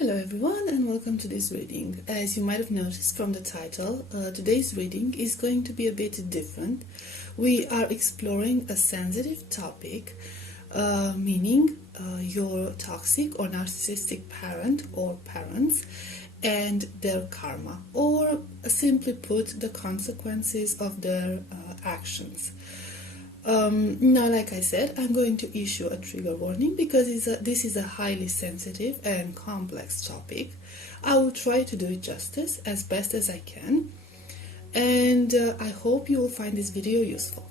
Hello everyone and welcome to this reading. As you might have noticed from the title, today's reading is going to be a bit different. We are exploring a sensitive topic, meaning your toxic or narcissistic parent or parents and their karma, or simply put, the consequences of their actions. Now, like I said, I'm going to issue a trigger warning because this is a highly sensitive and complex topic. I will try to do it justice as best as I can, and I hope you will find this video useful.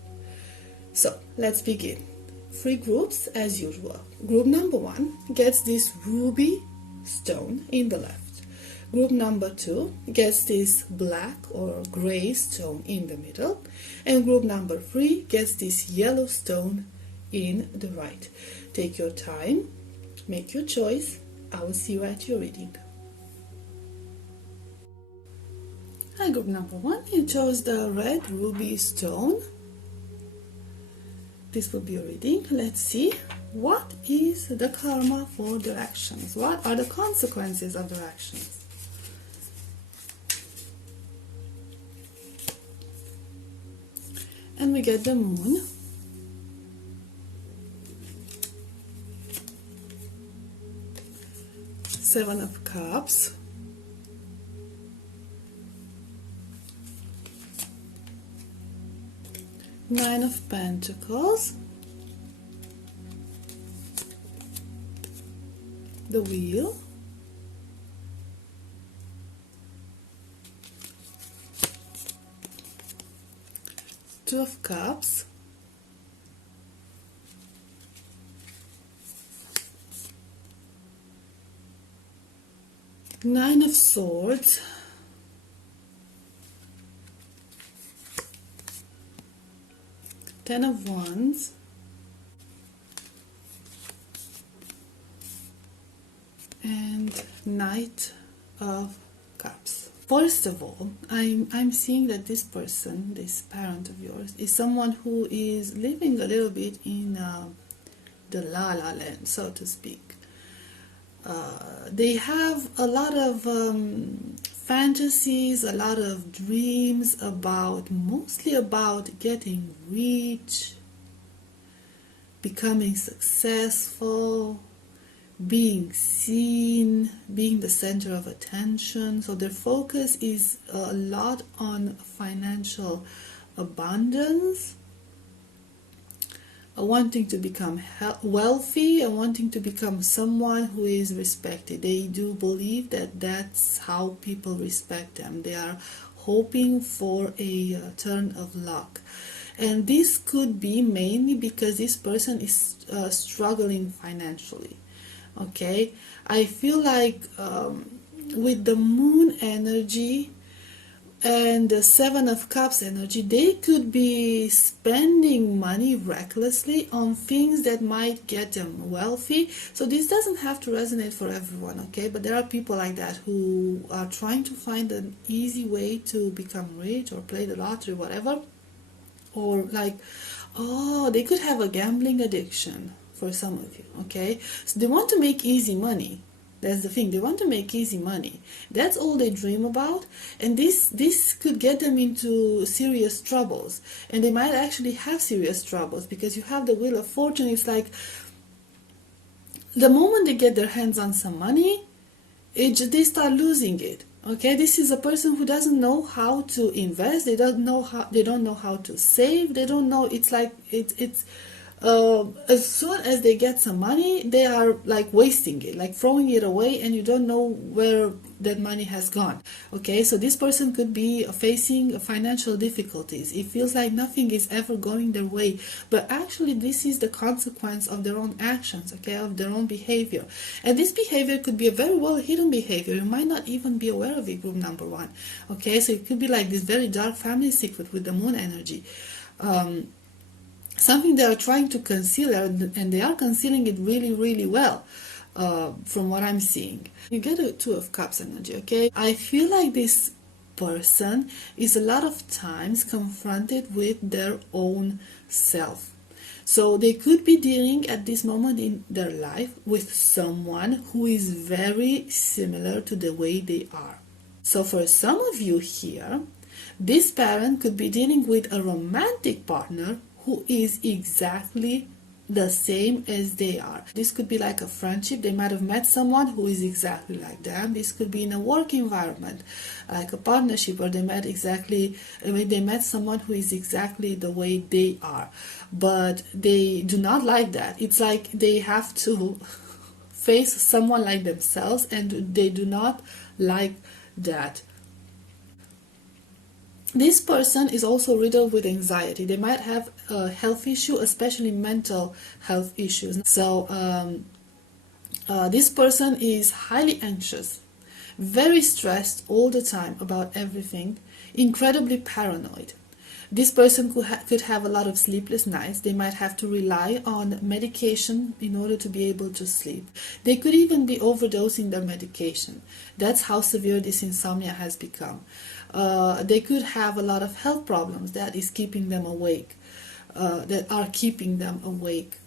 So, let's begin. 3 groups as usual. Group number 1 gets this ruby stone in the left. Group number 2 gets this black or gray stone in the middle, and group number 3 gets this yellow stone in the right. Take your time, make your choice. I will see you at your reading. Hi, group number 1, you chose the red ruby stone. This will be your reading. Let's see, what is the karma for their actions? What are the consequences of their actions? And we get the moon, Seven of Cups, Nine of Pentacles, the Wheel, Two of Cups, Nine of Swords, Ten of Wands, and Knight of Cups. First of all, I'm seeing that this person, this parent of yours, is someone who is living a little bit in the la-la land, so to speak. They have a lot of fantasies, a lot of dreams mostly about getting rich, becoming successful, being seen, being the center of attention. So their focus is a lot on financial abundance, wanting to become wealthy, and wanting to become someone who is respected. They do believe that that's how people respect them. They are hoping for a turn of luck. And this could be mainly because this person is struggling financially. Okay, I feel like with the moon energy and the Seven of Cups energy, they could be spending money recklessly on things that might get them wealthy. So this doesn't have to resonate for everyone, okay? But there are people like that who are trying to find an easy way to become rich or play the lottery, whatever. Or like, they could have a gambling addiction. For some of you, okay? So they want to make easy money. That's the thing. They want to make easy money. That's all they dream about. And this could get them into serious troubles. And they might actually have serious troubles because you have the Wheel of Fortune. It's like the moment they get their hands on some money, they start losing it. Okay, this is a person who doesn't know how to invest. They don't know how to save. They don't know. It's like it's. As soon as they get some money, they are like wasting it, like throwing it away, and you don't know where that money has gone. Okay, so this person could be facing financial difficulties. It feels like nothing is ever going their way, but actually this is the consequence of their own actions, okay, of their own behavior. And this behavior could be a very well hidden behavior. You might not even be aware of it, group number 1. Okay, so it could be like this very dark family secret with the moon energy. Something they are trying to conceal, and they are concealing it really, really well, from what I'm seeing. You get a Two of Cups energy, okay? I feel like this person is a lot of times confronted with their own self. So they could be dealing at this moment in their life with someone who is very similar to the way they are. So for some of you here, this parent could be dealing with a romantic partner who is exactly the same as they are. This could be like a friendship. They might have met someone who is exactly like them. This could be in a work environment, like a partnership, or they met someone who is exactly the way they are. But they do not like that. It's like they have to face someone like themselves, and they do not like that. This person is also riddled with anxiety. They might have a health issue, especially mental health issues. So this person is highly anxious, very stressed all the time about everything, incredibly paranoid. This person could have a lot of sleepless nights. They might have to rely on medication in order to be able to sleep. They could even be overdosing their medication. That's how severe this insomnia has become. They could have a lot of health problems that is keeping them awake, that are keeping them awake.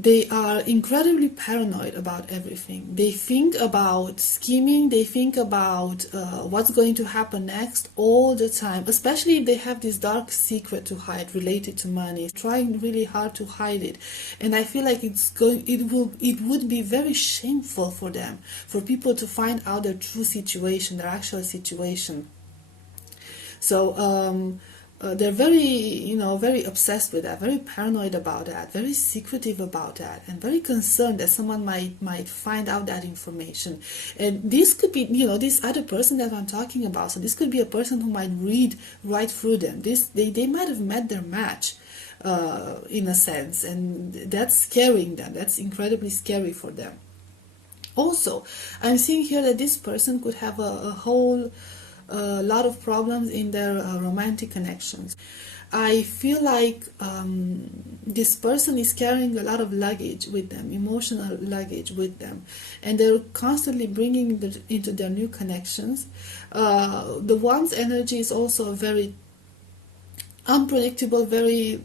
They are incredibly paranoid about everything. They think about scheming, they think about what's going to happen next all the time, especially if they have this dark secret to hide related to money, trying really hard to hide it. And I feel like it would be very shameful for them, for people to find out their true situation, their actual situation. So they're very obsessed with that, very paranoid about that, very secretive about that, and very concerned that someone might find out that information. And this could be, this other person that I'm talking about. So this could be a person who might read right through them. They might have met their match, in a sense, and that's scaring them. That's incredibly scary for them. Also, I'm seeing here that this person could have a whole lot of problems in their romantic connections. I feel like this person is carrying a lot of luggage with them, emotional luggage with them, and they're constantly bringing it into their new connections. The one's energy is also very unpredictable, very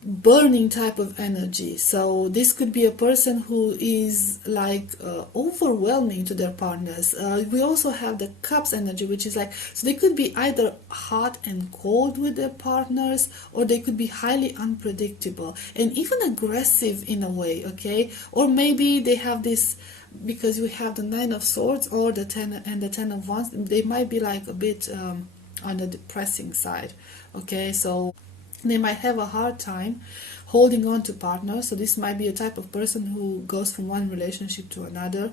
burning type of energy. So this could be a person who is like overwhelming to their partners. We also have the cups energy, which is like, so they could be either hot and cold with their partners, or they could be highly unpredictable and even aggressive in a way, okay? Or maybe they have this, because we have the 9 of Swords or the 10 and the 10 of Wands, they might be like a bit on the depressing side, okay? So they might have a hard time holding on to partners. So this might be a type of person who goes from one relationship to another.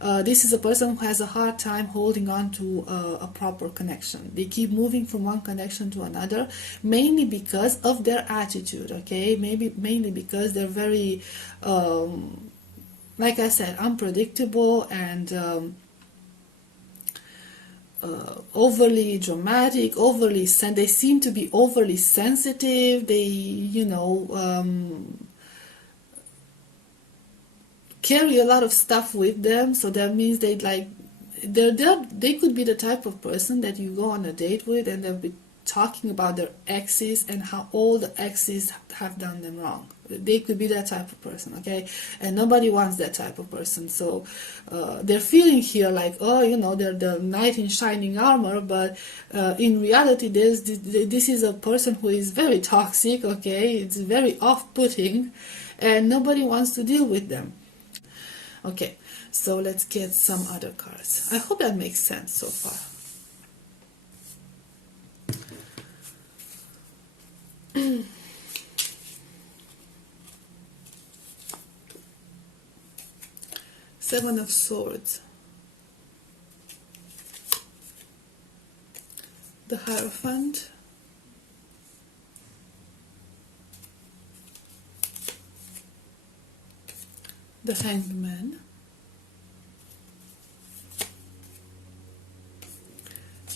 This is a person who has a hard time holding on to a proper connection. They keep moving from one connection to another, mainly because of their attitude, okay? Mainly because they're very, like I said, unpredictable and overly dramatic, they seem to be overly sensitive. They, carry a lot of stuff with them. So that means they could be the type of person that you go on a date with, and they'll be talking about their exes and how all the exes have done them wrong. They could be that type of person, okay? And nobody wants that type of person. So they're feeling here like, they're the knight in shining armor, but in reality, this is a person who is very toxic, okay? It's very off-putting, and nobody wants to deal with them. Okay, so let's get some other cards. I hope that makes sense so far. Seven of Swords, the Hierophant, the Hanged Man,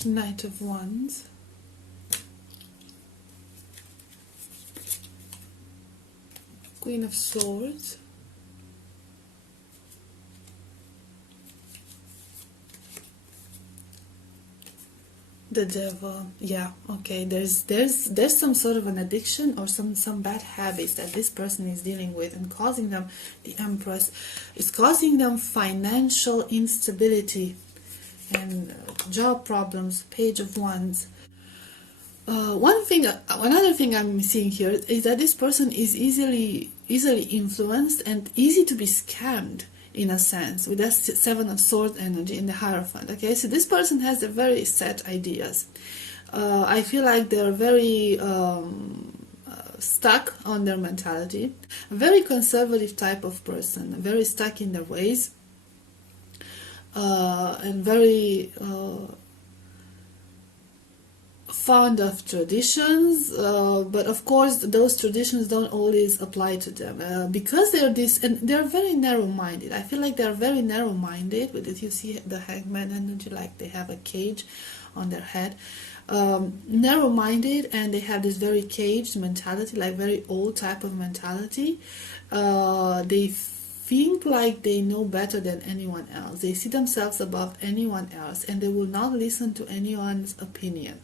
Knight of Wands, Queen of Swords, The devil, yeah, okay. There's some sort of an addiction or some bad habits that this person is dealing with and causing them. The Empress is causing them financial instability and job problems. Page of Wands. Another thing I'm seeing here is that this person is easily influenced and easy to be scammed in a sense with that Seven of Swords energy in the Hierophant. Okay, so this person has a very set ideas. I feel like they're very stuck on their mentality, a very conservative type of person, very stuck in their ways, and very fond of traditions, but of course those traditions don't always apply to them because and they're very narrow-minded. I feel like they're very narrow-minded. But if you see the Hangman energy, like they have a cage on their head, narrow-minded, and they have this very caged mentality, like very old type of mentality. They think like they know better than anyone else. They see themselves above anyone else, and they will not listen to anyone's opinion.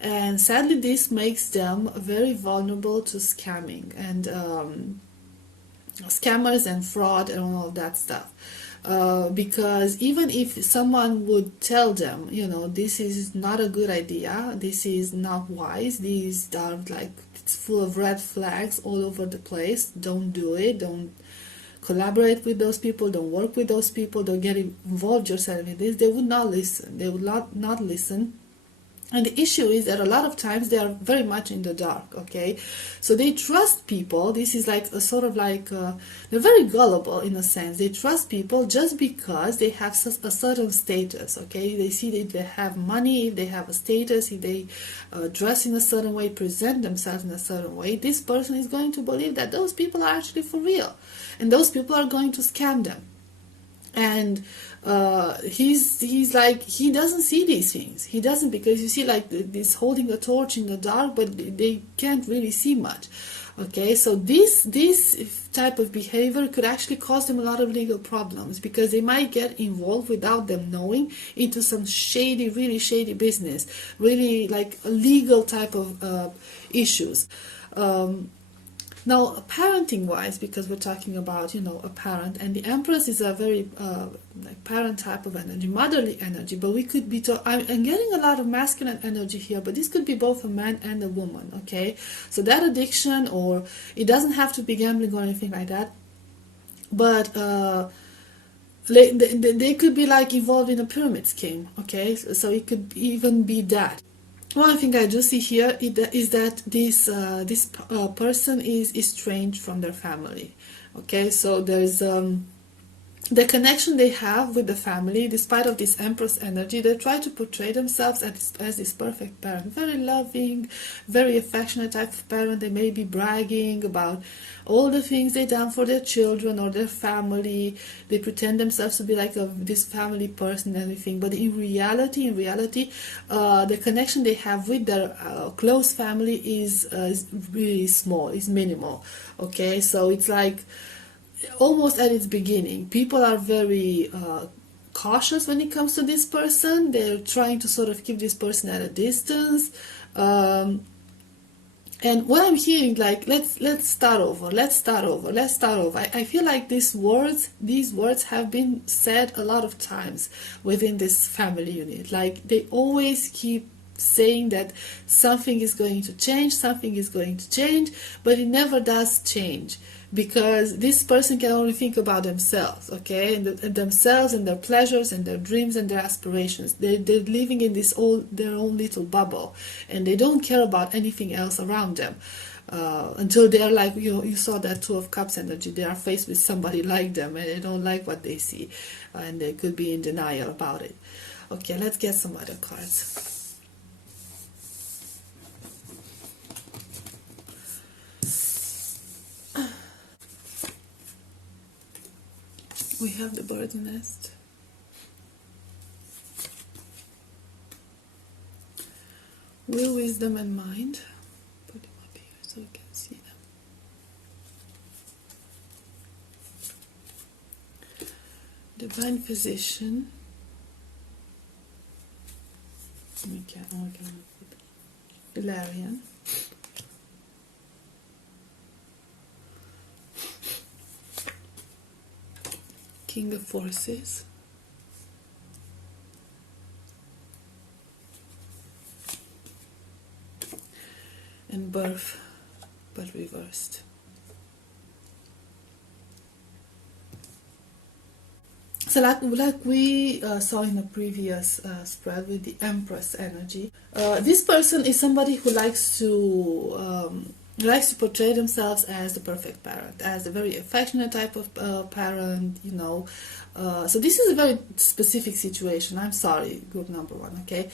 And sadly, this makes them very vulnerable to scamming and scammers and fraud and all of that stuff. Because even if someone would tell them, this is not a good idea, this is not wise, these are like, it's full of red flags all over the place, don't do it, don't collaborate with those people, don't work with those people, don't get involved yourself in this, they would not listen. They would not listen. And the issue is that a lot of times they are very much in the dark, okay? So they trust people. This is like a sort of like, they're very gullible in a sense. They trust people just because they have a certain status, okay? They see that they have money, if they have a status, if they dress in a certain way, present themselves in a certain way, this person is going to believe that those people are actually for real. And those people are going to scam them. And he's like, he doesn't see these things. He doesn't, because you see like this holding a torch in the dark, but they can't really see much. Okay, so this type of behavior could actually cause them a lot of legal problems, because they might get involved without them knowing into some shady, really shady business, really like a legal type of issues. Now, parenting-wise, because we're talking about, a parent, and the Empress is a very like parent type of energy, motherly energy, but we could be, I'm getting a lot of masculine energy here, but this could be both a man and a woman, okay? So that addiction, or it doesn't have to be gambling or anything like that, but they could be like involved in a pyramid scheme, okay? So it could even be that. One thing I do see here is that this person is estranged from their family. Okay, so there's the connection they have with the family, despite of this Empress energy. They try to portray themselves as this perfect parent, very loving, very affectionate type of parent. They may be bragging about all the things they've done for their children or their family. They pretend themselves to be like this family person and everything, but in reality, the connection they have with their close family is really small, is minimal. Okay, so it's like, almost at its beginning, people are very cautious when it comes to this person. They're trying to sort of keep this person at a distance. And what I'm hearing, like, let's start over. I feel like these words have been said a lot of times within this family unit. Like, they always keep saying that something is going to change, but it never does change, because this person can only think about themselves, okay, and themselves and their pleasures and their dreams and their aspirations. They're living in their own little bubble, and they don't care about anything else around them until they're like, you saw that Two of Cups energy. They are faced with somebody like them, and they don't like what they see, and they could be in denial about it. Okay, let's get some other cards. We have the bird's nest. Will, wisdom, and mind. Put them up here so we can see them. Divine physician. Okay. Ilarian. King of Forces. And Birth, but reversed. So like we saw in a previous spread with the Empress energy, this person is somebody who likes to portray themselves as the perfect parent, as a very affectionate type of parent, you know. So this is a very specific situation. I'm sorry, group number one, okay?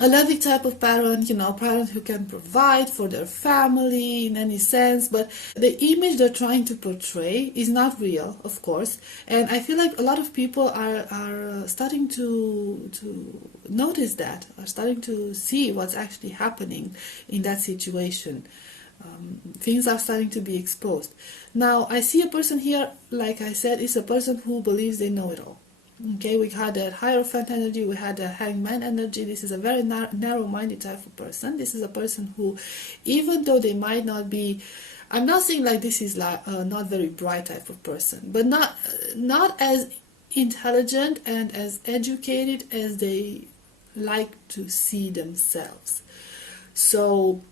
A loving type of parent, you know, parent who can provide for their family in any sense, but the image they're trying to portray is not real, of course. And I feel like a lot of people are starting to notice that, are starting to see what's actually happening in that situation. Things are starting to be exposed. Now, I see a person here, like I said, is a person who believes they know it all. Okay, we had that Hierophant energy, we had the Hangman energy. This is a very narrow-minded type of person. This is a person who, even though they might not be, I'm not saying like this is like not very bright type of person, but not as intelligent and as educated as they like to see themselves. So,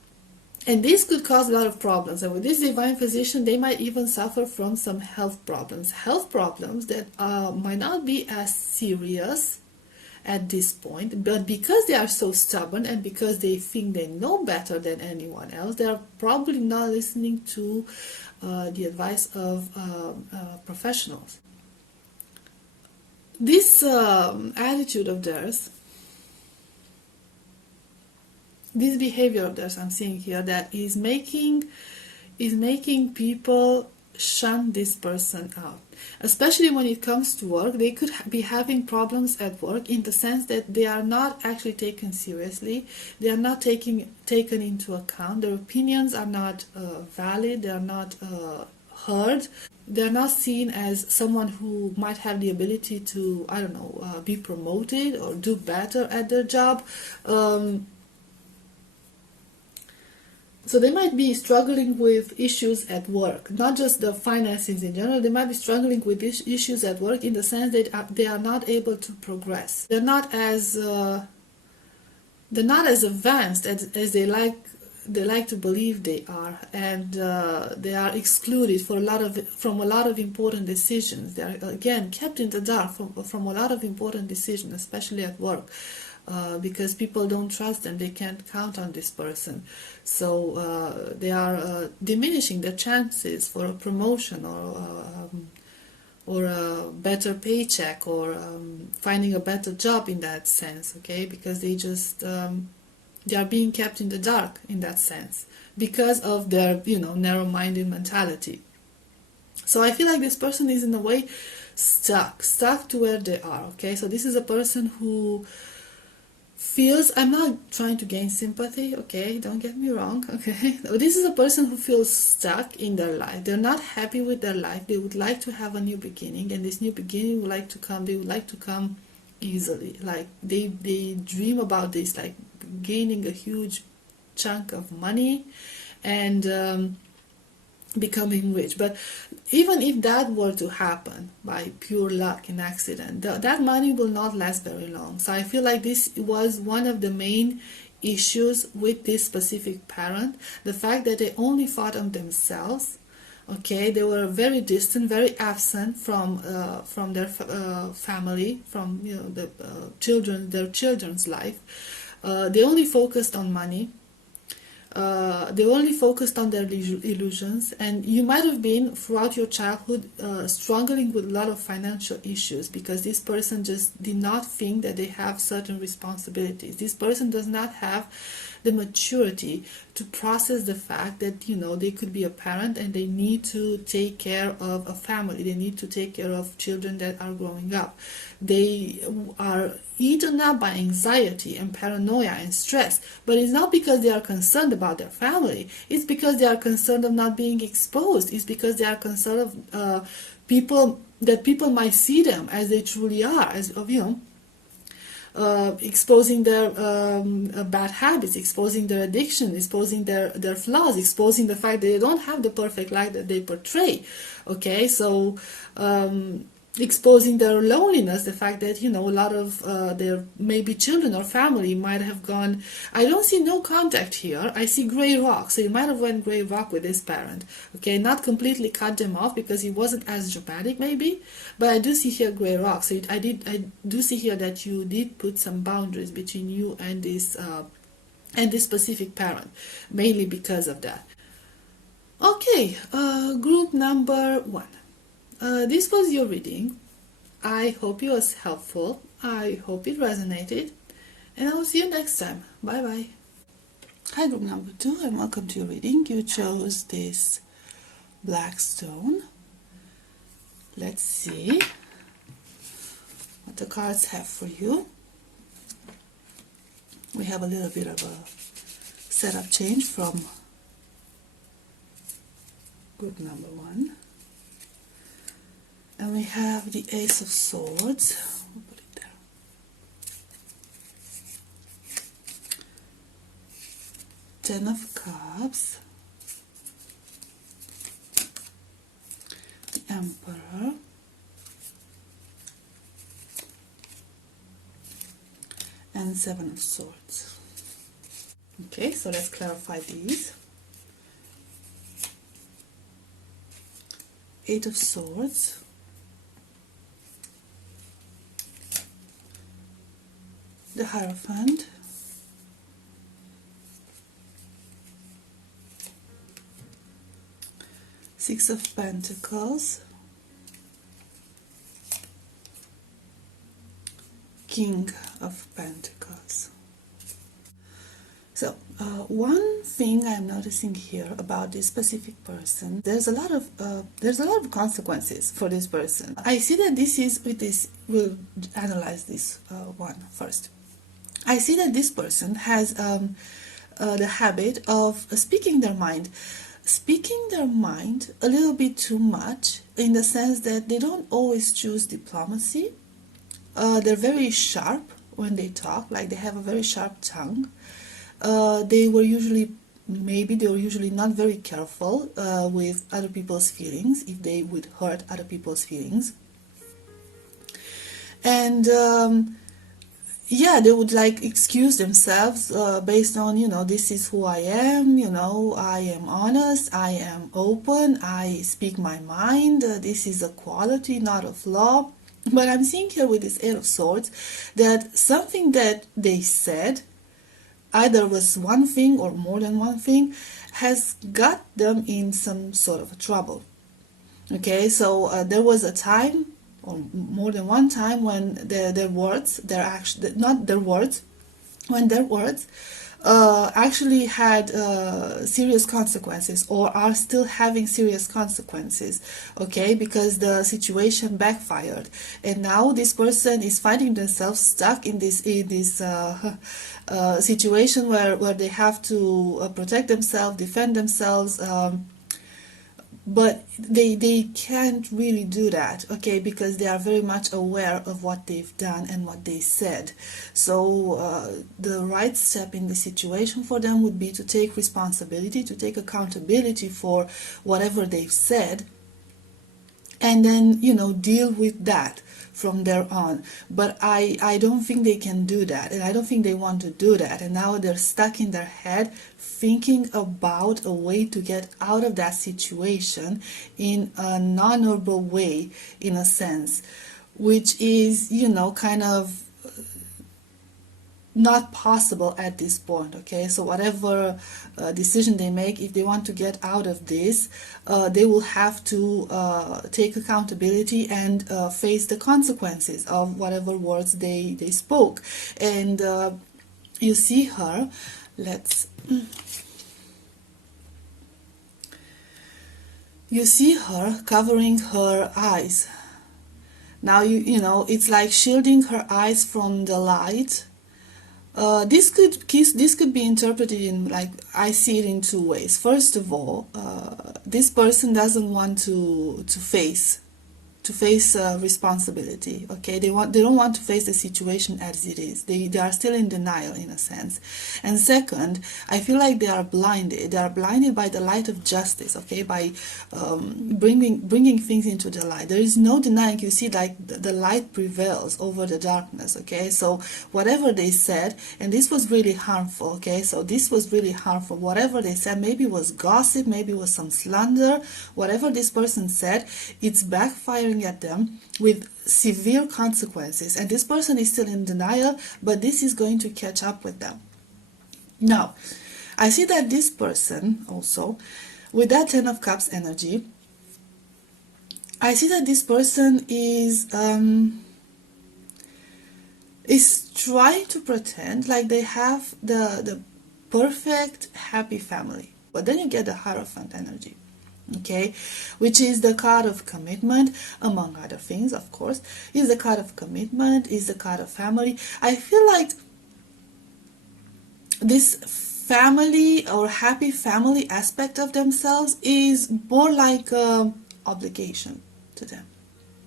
and this could cause a lot of problems. And with this divine physician, they might even suffer from some health problems that might not be as serious at this point, but because they are so stubborn and because they think they know better than anyone else, they are probably not listening to the advice of professionals. This attitude of theirs, this behavior of theirs I'm seeing here, that is making people shun this person out. Especially when it comes to work, they could be having problems at work in the sense that they are not actually taken seriously, they are not taken into account, their opinions are not valid, they are not heard, they're not seen as someone who might have the ability to, I don't know, be promoted or do better at their job. So they might be struggling with issues at work, not just the finances in general. They might be struggling with issues at work in the sense that they are not able to progress. They're not as advanced as they like to believe they are, and they are excluded from a lot of important decisions. They are again kept in the dark from a lot of important decisions, especially at work. Because people don't trust them, they can't count on this person. So they are diminishing their chances for a promotion or a better paycheck or finding a better job in that sense, okay? Because they just, they are being kept in the dark in that sense because of their, narrow-minded mentality. So I feel like this person is in a way stuck to where they are, okay? So this is a person who feels, I'm not trying to gain sympathy, okay, don't get me wrong, okay, this is a person who feels stuck in their life. They're not happy with their life. They would like to have a new beginning, and this new beginning would like to come easily. Like they dream about this, like gaining a huge chunk of money and becoming rich. But even if that were to happen by pure luck in accident, that money will not last very long. So I feel like this was one of the main issues with this specific parent, the fact that they only thought of themselves. Okay, they were very distant, very absent from their family, from their children's life. They only focused on money. They only focused on their illusions, and you might have been throughout your childhood struggling with a lot of financial issues because this person just did not think that they have certain responsibilities. This person does not have the maturity to process the fact that they could be a parent and they need to take care of a family. They need to take care of children that are growing up. They are eaten up by anxiety and paranoia and stress, but it's not because they are concerned about their family. It's because they are concerned of not being exposed. It's because they are concerned of people might see them as they truly are, exposing their bad habits, exposing their addiction, exposing their flaws, exposing the fact that they don't have the perfect life that they portray. Okay, so exposing their loneliness, the fact that, you know, a lot of their maybe children or family might have gone. I don't see no contact here, I see gray rock, so you might have went gray rock with this parent. Okay, not completely cut them off because he wasn't as dramatic maybe, but I do see here gray rock. So I do see here that you did put some boundaries between you and this specific parent, mainly because of that. Okay, group number 1. This was your reading. I hope it was helpful. I hope it resonated. And I will see you next time. Bye bye. Hi, group number 2, and welcome to your reading. You chose this black stone. Let's see what the cards have for you. We have a little bit of a setup change from group number 1. And we have the Ace of Swords. We'll put it there. Ten of Cups. The Emperor. And Seven of Swords. Okay, so let's clarify these. Eight of Swords. The Hierophant, Six of Pentacles, King of Pentacles. So one thing I'm noticing here about this specific person, there's a lot of consequences for this person. I see that this is with this. We'll analyze this one first. I see that this person has the habit of speaking their mind a little bit too much, in the sense that they don't always choose diplomacy. They're very sharp when they talk, like they have a very sharp tongue. They were usually not very careful with other people's feelings, if they would hurt other people's feelings. And yeah, they would like excuse themselves based on, you know, this is who I am, you know, I am honest, I am open, I speak my mind, this is a quality, not a flaw. But I'm seeing here with this Eight of Swords that something that they said, either was one thing or more than one thing, has got them in some sort of trouble. Okay, so there was a time, or more than one time, when their words actually had serious consequences, or are still having serious consequences. Okay, because the situation backfired, and now this person is finding themselves stuck in this situation where they have to protect themselves, defend themselves. But they can't really do that, okay, because they are very much aware of what they've done and what they said. So the right step in the situation for them would be to take responsibility, to take accountability for whatever they've said, and then, you know, deal with that from there on. But I don't think they can do that, and I don't think they want to do that, and now they're stuck in their head thinking about a way to get out of that situation in a non-verbal way, in a sense, which is, you know, kind of not possible at this point. Okay, so whatever decision they make, if they want to get out of this, they will have to take accountability and face the consequences of whatever words they spoke. And you see her, you see her covering her eyes. Now you know, it's like shielding her eyes from the light. This could be interpreted in, like, I see it in two ways. First of all, this person doesn't want to face to face responsibility. Okay, they don't want to face the situation as it is. They are still in denial in a sense. And second, I feel like they are blinded by the light of justice. Okay, by bringing things into the light. There is no denying. You see, like the light prevails over the darkness. Okay, so whatever they said, and this was really harmful. Okay, so this was really harmful. Whatever they said, maybe it was gossip, maybe it was some slander. Whatever this person said, it's backfiring at them with severe consequences, and this person is still in denial, but this is going to catch up with them. Now, I see that this person also, with that 10 of Cups energy, I see that this person is trying to pretend like they have the perfect happy family, but then you get the Hierophant energy. Okay, which is the card of commitment, among other things, of course, is the card of commitment, is the card of family. I feel like this family or happy family aspect of themselves is more like obligation to them.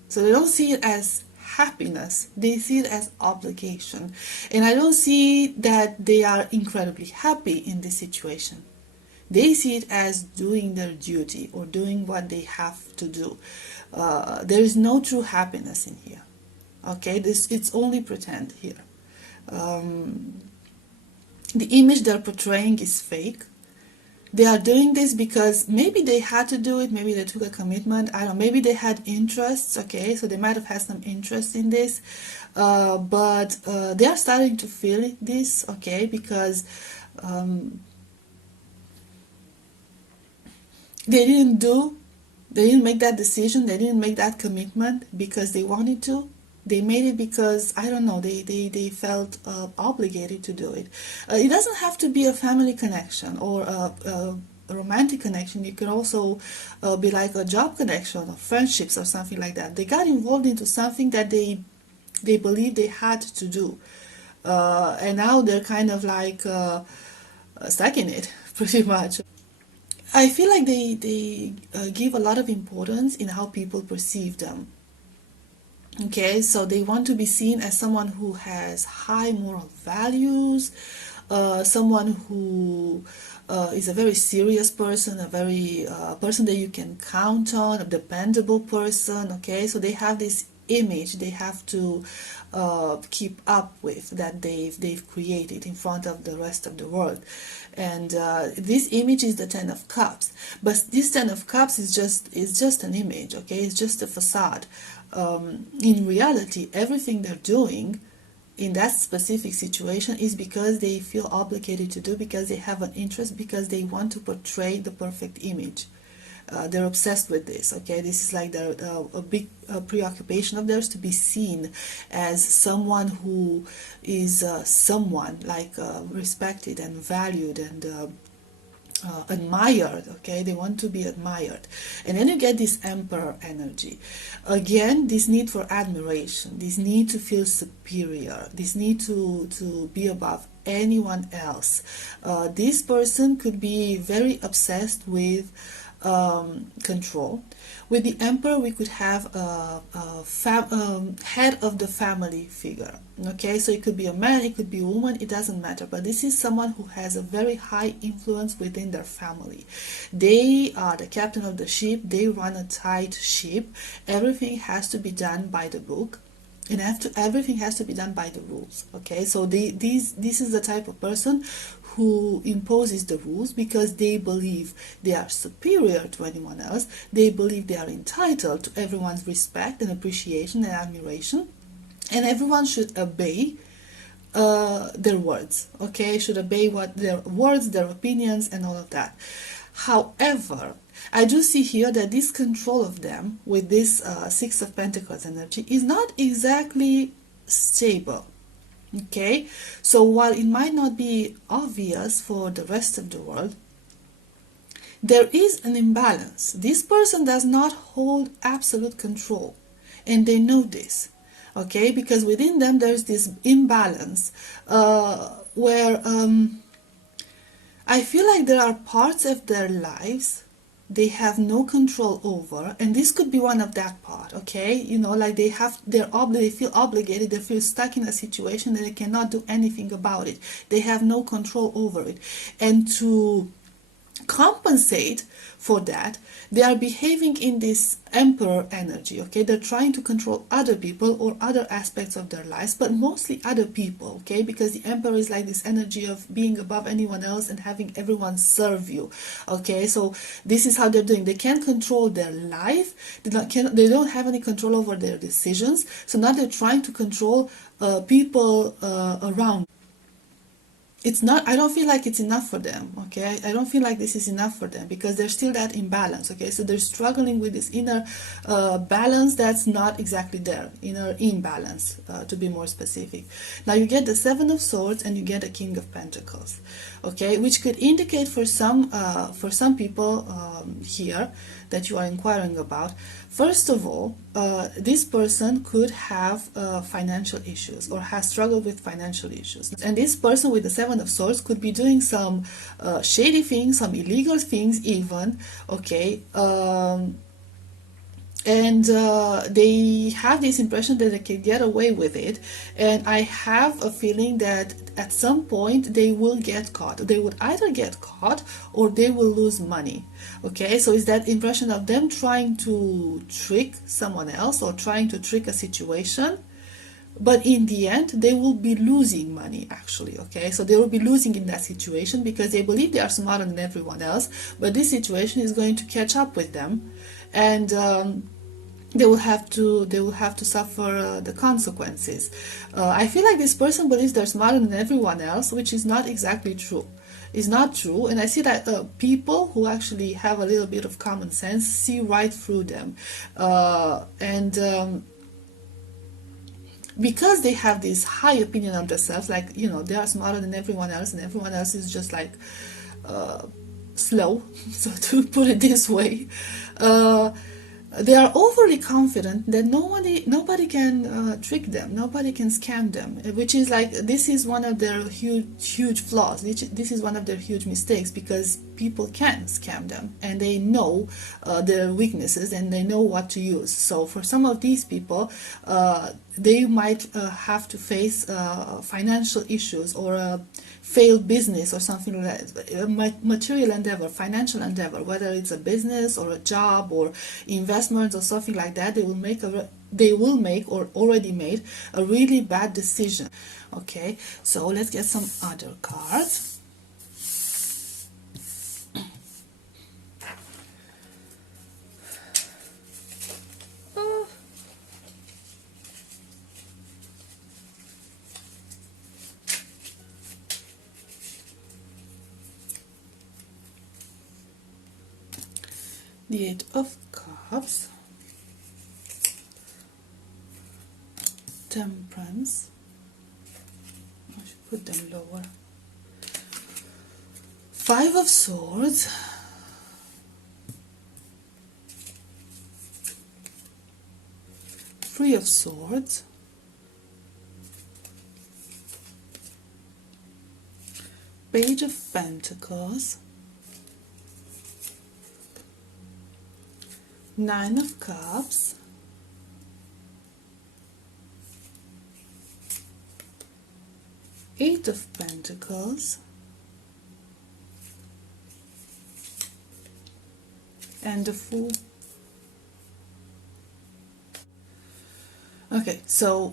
So they don't see it as happiness, they see it as obligation. And I don't see that they are incredibly happy in this situation. They see it as doing their duty or doing what they have to do. There is no true happiness in here. Okay, it's only pretend here. The image they're portraying is fake. They are doing this because maybe they had to do it, maybe they took a commitment, I don't know, maybe they had interests, okay, so they might have had some interest in this, but they are starting to feel this, okay, because they didn't make that decision, they didn't make that commitment because they wanted to. They made it because, I don't know, they felt obligated to do it. It doesn't have to be a family connection or a romantic connection. It could also be like a job connection or friendships or something like that. They got involved into something that they believed they had to do. And now they're kind of like stuck in it, pretty much. I feel like they give a lot of importance in how people perceive them. Okay, so they want to be seen as someone who has high moral values, someone who is a very serious person, a very person that you can count on, a dependable person. Okay, so they have this image they have to keep up with, that they've created in front of the rest of the world. And this image is the 10 of Cups, but this 10 of Cups is just an image. Okay, it's just a facade. In reality, everything they're doing in that specific situation is because they feel obligated to do, because they have an interest, because they want to portray the perfect image. They're obsessed with this. Okay, this is like a big preoccupation of theirs, to be seen as someone who is someone like respected and valued and admired. Okay, they want to be admired. And then you get this Emperor energy. Again, this need for admiration, this need to feel superior, this need to be above anyone else. This person could be very obsessed with control. With the Emperor, we could have a head of the family figure. Okay, so it could be a man, it could be a woman, it doesn't matter, but this is someone who has a very high influence within their family. They are the captain of the ship, they run a tight ship, everything has to be done by the book, and everything has to be done by the rules. Okay, so this is the type of person who imposes the rules because they believe they are superior to anyone else. They believe they are entitled to everyone's respect and appreciation and admiration, and everyone should obey their words. Okay, should obey what their words, their opinions, and all of that. However, I do see here that this control of them with this Six of Pentacles energy is not exactly stable. Okay, so while it might not be obvious for the rest of the world, there is an imbalance. This person does not hold absolute control, and they know this. Okay, because within them there's this imbalance where I feel like there are parts of their lives they have no control over, and this could be one of that part, okay? You know, like they feel obligated, they feel stuck in a situation that they cannot do anything about it. They have no control over it. And to compensate for that, they are behaving in this emperor energy, okay? They're trying to control other people or other aspects of their lives, but mostly other people, okay? Because the emperor is like this energy of being above anyone else and having everyone serve you, okay? So this is how they're doing. They can't control their life. They don't have any control over their decisions. So now they're trying to control people around. It's not, I don't feel like it's enough for them, okay? I don't feel like this is enough for them because there's still that imbalance, okay? So they're struggling with this inner balance that's not exactly there, inner imbalance, to be more specific. Now you get the Seven of Swords and you get the King of Pentacles, okay? Which could indicate for some people here that you are inquiring about. First of all, this person could have financial issues or has struggled with financial issues. And this person with the Seven of Swords could be doing some shady things, some illegal things even, okay? And they have this impression that they can get away with it, and I have a feeling that at some point they will get caught. They would either get caught or they will lose money, okay? So it's that impression of them trying to trick someone else or trying to trick a situation, but in the end they will be losing money actually, okay? So they will be losing in that situation because they believe they are smarter than everyone else, but this situation is going to catch up with them, and they will have to suffer the consequences. I feel like this person believes they're smarter than everyone else, which is not exactly true. It's not true, and I see that people who actually have a little bit of common sense see right through them, because they have this high opinion of themselves, like, you know, they are smarter than everyone else and everyone else is just like slow, so to put it this way. They are overly confident that nobody can trick them, nobody can scam them, which is like, this is one of their huge flaws. This is one of their huge mistakes, because people can scam them and they know their weaknesses and they know what to use. So for some of these people, they might have to face financial issues or a failed business or something like that, a material endeavor, financial endeavor, whether it's a business or a job or investments or something like that. They will make or already made a really bad decision. Okay, so let's get some other cards. The Eight of Cups, Temperance, I should put them lower, Five of Swords, Three of Swords, Page of Pentacles, Nine of Cups, Eight of Pentacles, and the Fool. Okay, so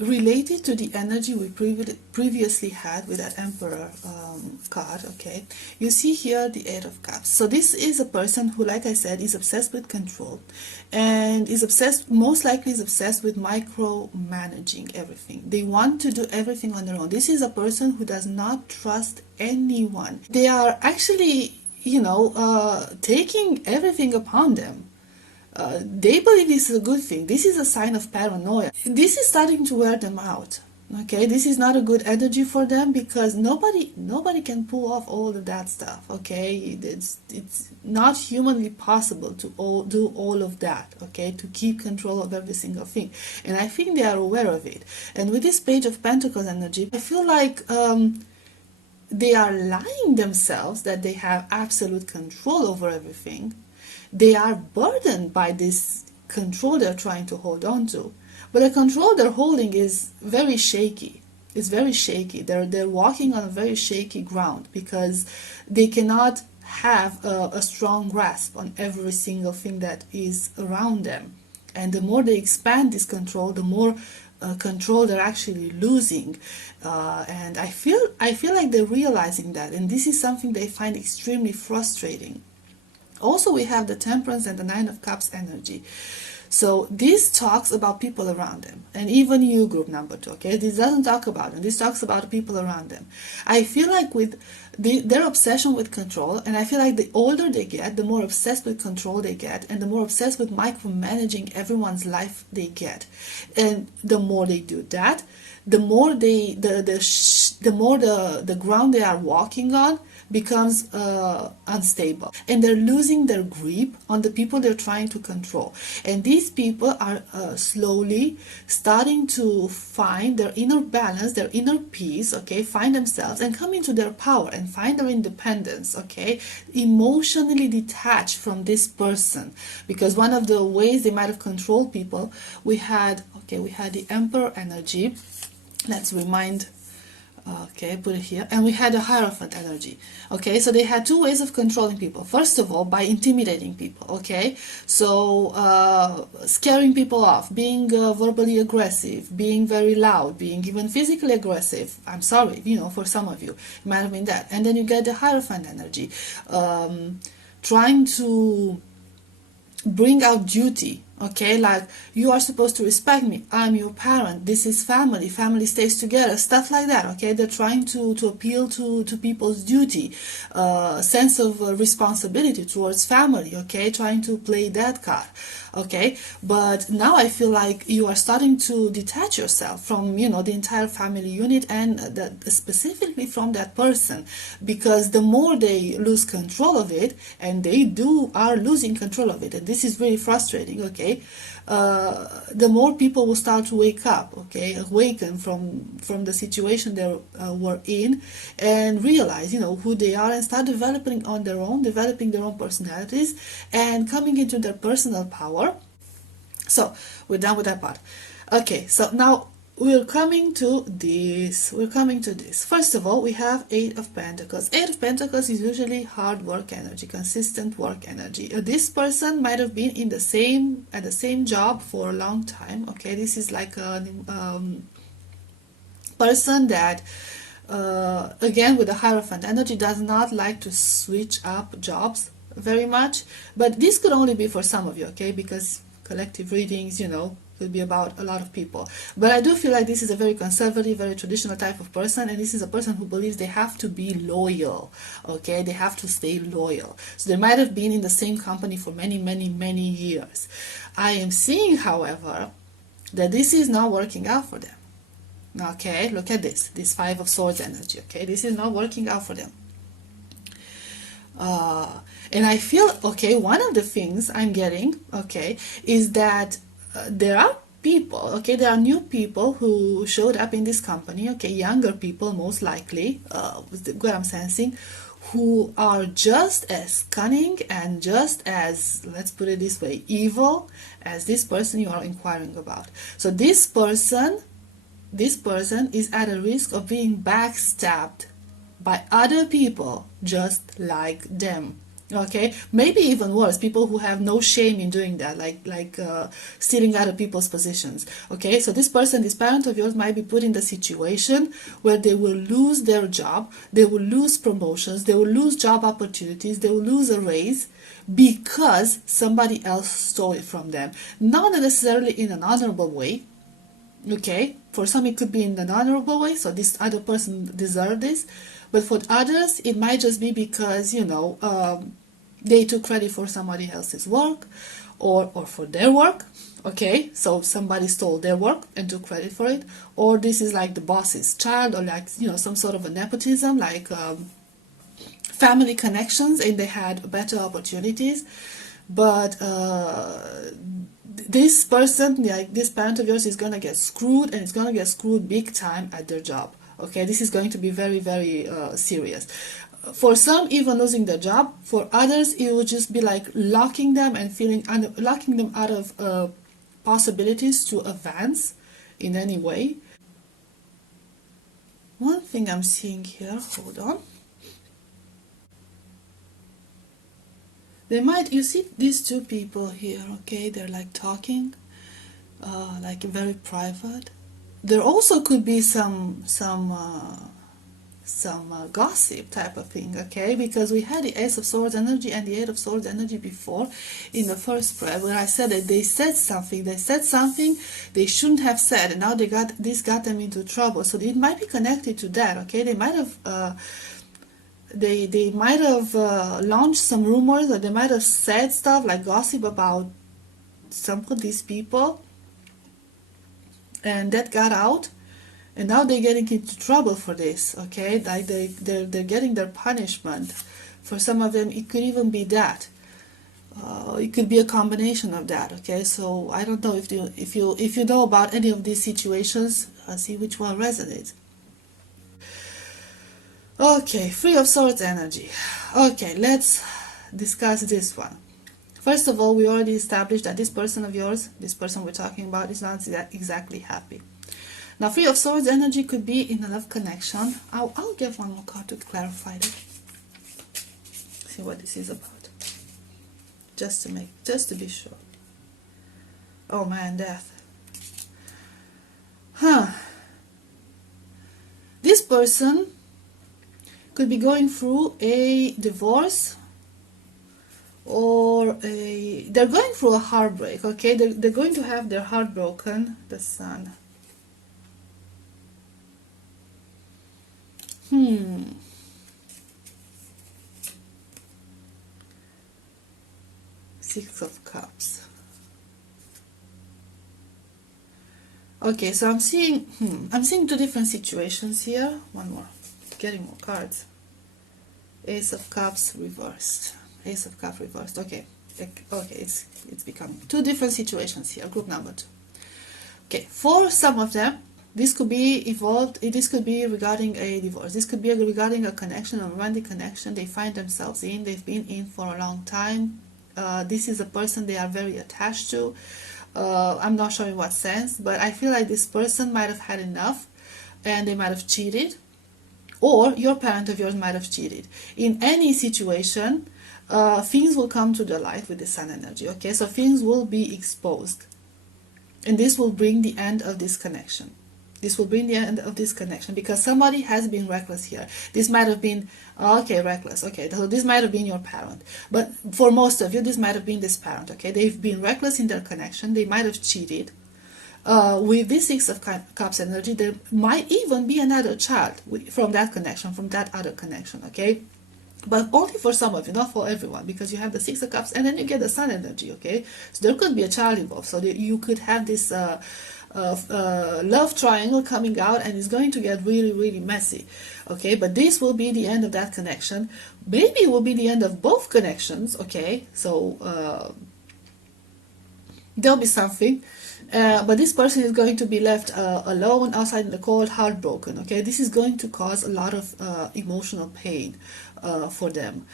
related to the energy we previously had with that Emperor card, okay, you see here the Eight of Cups. So this is a person who, like I said, is obsessed with control and most likely is obsessed with micromanaging everything. They want to do everything on their own. This is a person who does not trust anyone. They are actually, you know, taking everything upon them. They believe this is a good thing. This is a sign of paranoia. This is starting to wear them out. Okay, this is not a good energy for them because nobody can pull off all of that stuff. Okay, it's not humanly possible to do all of that. Okay, to keep control of every single thing, and I think they are aware of it. And with this Page of Pentacles energy, I feel like they are lying themselves that they have absolute control over everything. They are burdened by this control they're trying to hold on to. But the control they're holding is very shaky. It's very shaky. They're walking on a very shaky ground because they cannot have a strong grasp on every single thing that is around them. And the more they expand this control, the more control they're actually losing. And I feel like they're realizing that, and this is something they find extremely frustrating. Also, we have the Temperance and the Nine of Cups energy. So this talks about people around them, and even you, group number 2, okay? This doesn't talk about them. This talks about the people around them. I feel like with their obsession with control, and I feel like the older they get, the more obsessed with control they get, and the more obsessed with micromanaging everyone's life they get. And the more they do that, the more the ground they are walking on becomes unstable, and they're losing their grip on the people they're trying to control. And these people are slowly starting to find their inner balance, their inner peace, okay, find themselves and come into their power and find their independence, okay, emotionally detached from this person. Because one of the ways they might have controlled people, we had the Emperor energy. Let's remind. Okay, put it here. And we had a Hierophant energy. Okay, so they had two ways of controlling people. First of all, by intimidating people. Okay, so scaring people off, being verbally aggressive, being very loud, being even physically aggressive. I'm sorry, for some of you, it might have been that. And then you get the Hierophant energy, trying to bring out duty. Okay, like, you are supposed to respect me, I'm your parent, this is family stays together, stuff like that. Okay, they're trying to appeal to people's duty, sense of responsibility towards family. Okay, trying to play that card. Okay, but now I feel like you are starting to detach yourself from the entire family unit, and specifically from that person, because the more they lose control of it, and they are losing control of it, and this is really frustrating. Okay, the more people will start to wake up, okay, awaken from the situation they were in, and realize who they are, and start developing their own personalities, and coming into their personal power. So we're done with that part. Okay, so now we're coming to this. First of all, we have Eight of Pentacles. Eight of Pentacles is usually hard work energy, consistent work energy. This person might have been at the same job for a long time. Okay, this is like a person that again, with the Hierophant energy, does not like to switch up jobs very much. But this could only be for some of you, okay, because collective readings, could be about a lot of people. But I do feel like this is a very conservative, very traditional type of person, and this is a person who believes they have to be loyal. Okay, they have to stay loyal. So they might have been in the same company for many, many, many years. I am seeing, however, that this is not working out for them. Okay, look at this Five of Swords energy. Okay, this is not working out for them. And I feel, okay, one of the things I'm getting, okay, is that there are people, okay, there are new people who showed up in this company, okay, younger people most likely, what I'm sensing, who are just as cunning and just as, let's put it this way, evil as this person you are inquiring about. So this person is at a risk of being backstabbed by other people just like them. Okay, maybe even worse, people who have no shame in doing that, like stealing other people's positions. Okay, so this parent of yours might be put in the situation where they will lose their job, they will lose promotions, they will lose job opportunities, they will lose a raise because somebody else stole it from them. Not necessarily in an honorable way. Okay, for some it could be in an honorable way, so this other person deserved this, but for others it might just be because they took credit for somebody else's work, or for their work. Okay, so somebody stole their work and took credit for it, or this is like the boss's child, or like some sort of a nepotism, like family connections, and they had better opportunities. But this person, like this parent of yours, is gonna get screwed, and it's gonna get screwed big time at their job. Okay, this is going to be very, very serious. For some, even losing their job. For others, it will just be like locking them and locking them out of possibilities to advance in any way. One thing I'm seeing here, hold on. They might, you see these two people here, okay, they're like talking, like very private. There also could be some gossip type of thing, okay, because we had the Ace of Swords energy and the Eight of Swords energy before in the first spread, where I said that they said something they shouldn't have said, and now this got them into trouble. So it might be connected to that, okay. They might have they might have launched some rumors, or they might have said stuff like gossip about some of these people, and that got out, and now they're getting into trouble for this, okay. Like they're getting their punishment. For some of them, it could even be that. It could be a combination of that, okay. So I don't know if you know about any of these situations. See which one resonates. Okay, Three of Swords energy. Okay, let's discuss this one. First of all, we already established that this person of yours, this person we're talking about, is not exactly happy. Now, Three of Swords energy could be in a love connection. I'll give one more card to clarify it. See what this is about. Just to be sure. Oh man, death. This person could be going through a divorce, or they're going through a heartbreak, okay. They're going to have their heart broken. The Sun. Six of Cups. Okay, so I'm seeing two different situations here. One more. Getting more cards. Ace of Cups reversed. Ace of Cups reversed. Okay, it's becoming two different situations here. Group number 2. Okay, for some of them, this could be evolved. This could be regarding a divorce. This could be regarding a connection, a romantic connection they find themselves in. They've been in for a long time. This is a person they are very attached to. I'm not sure in what sense, but I feel like this person might have had enough, and they might have cheated. Or your parent of yours might have cheated. In any situation, things will come to the light with the Sun energy, okay? So things will be exposed. And this will bring the end of this connection. This will bring the end of this connection, because somebody has been reckless here. This might have been, okay, reckless, okay, so this might have been your parent. But for most of you, this might have been this parent, okay? They've been reckless in their connection. They might have cheated. With this Six of Cups energy, there might even be another child from that connection, from that other connection, okay? But only for some of you, not for everyone, because you have the Six of Cups and then you get the Sun energy, okay? So there could be a child involved, so you could have this love triangle coming out, and it's going to get really, really messy, okay? But this will be the end of that connection. Maybe it will be the end of both connections, okay? So there'll be something. But this person is going to be left alone, outside in the cold, heartbroken, okay? This is going to cause a lot of emotional pain for them.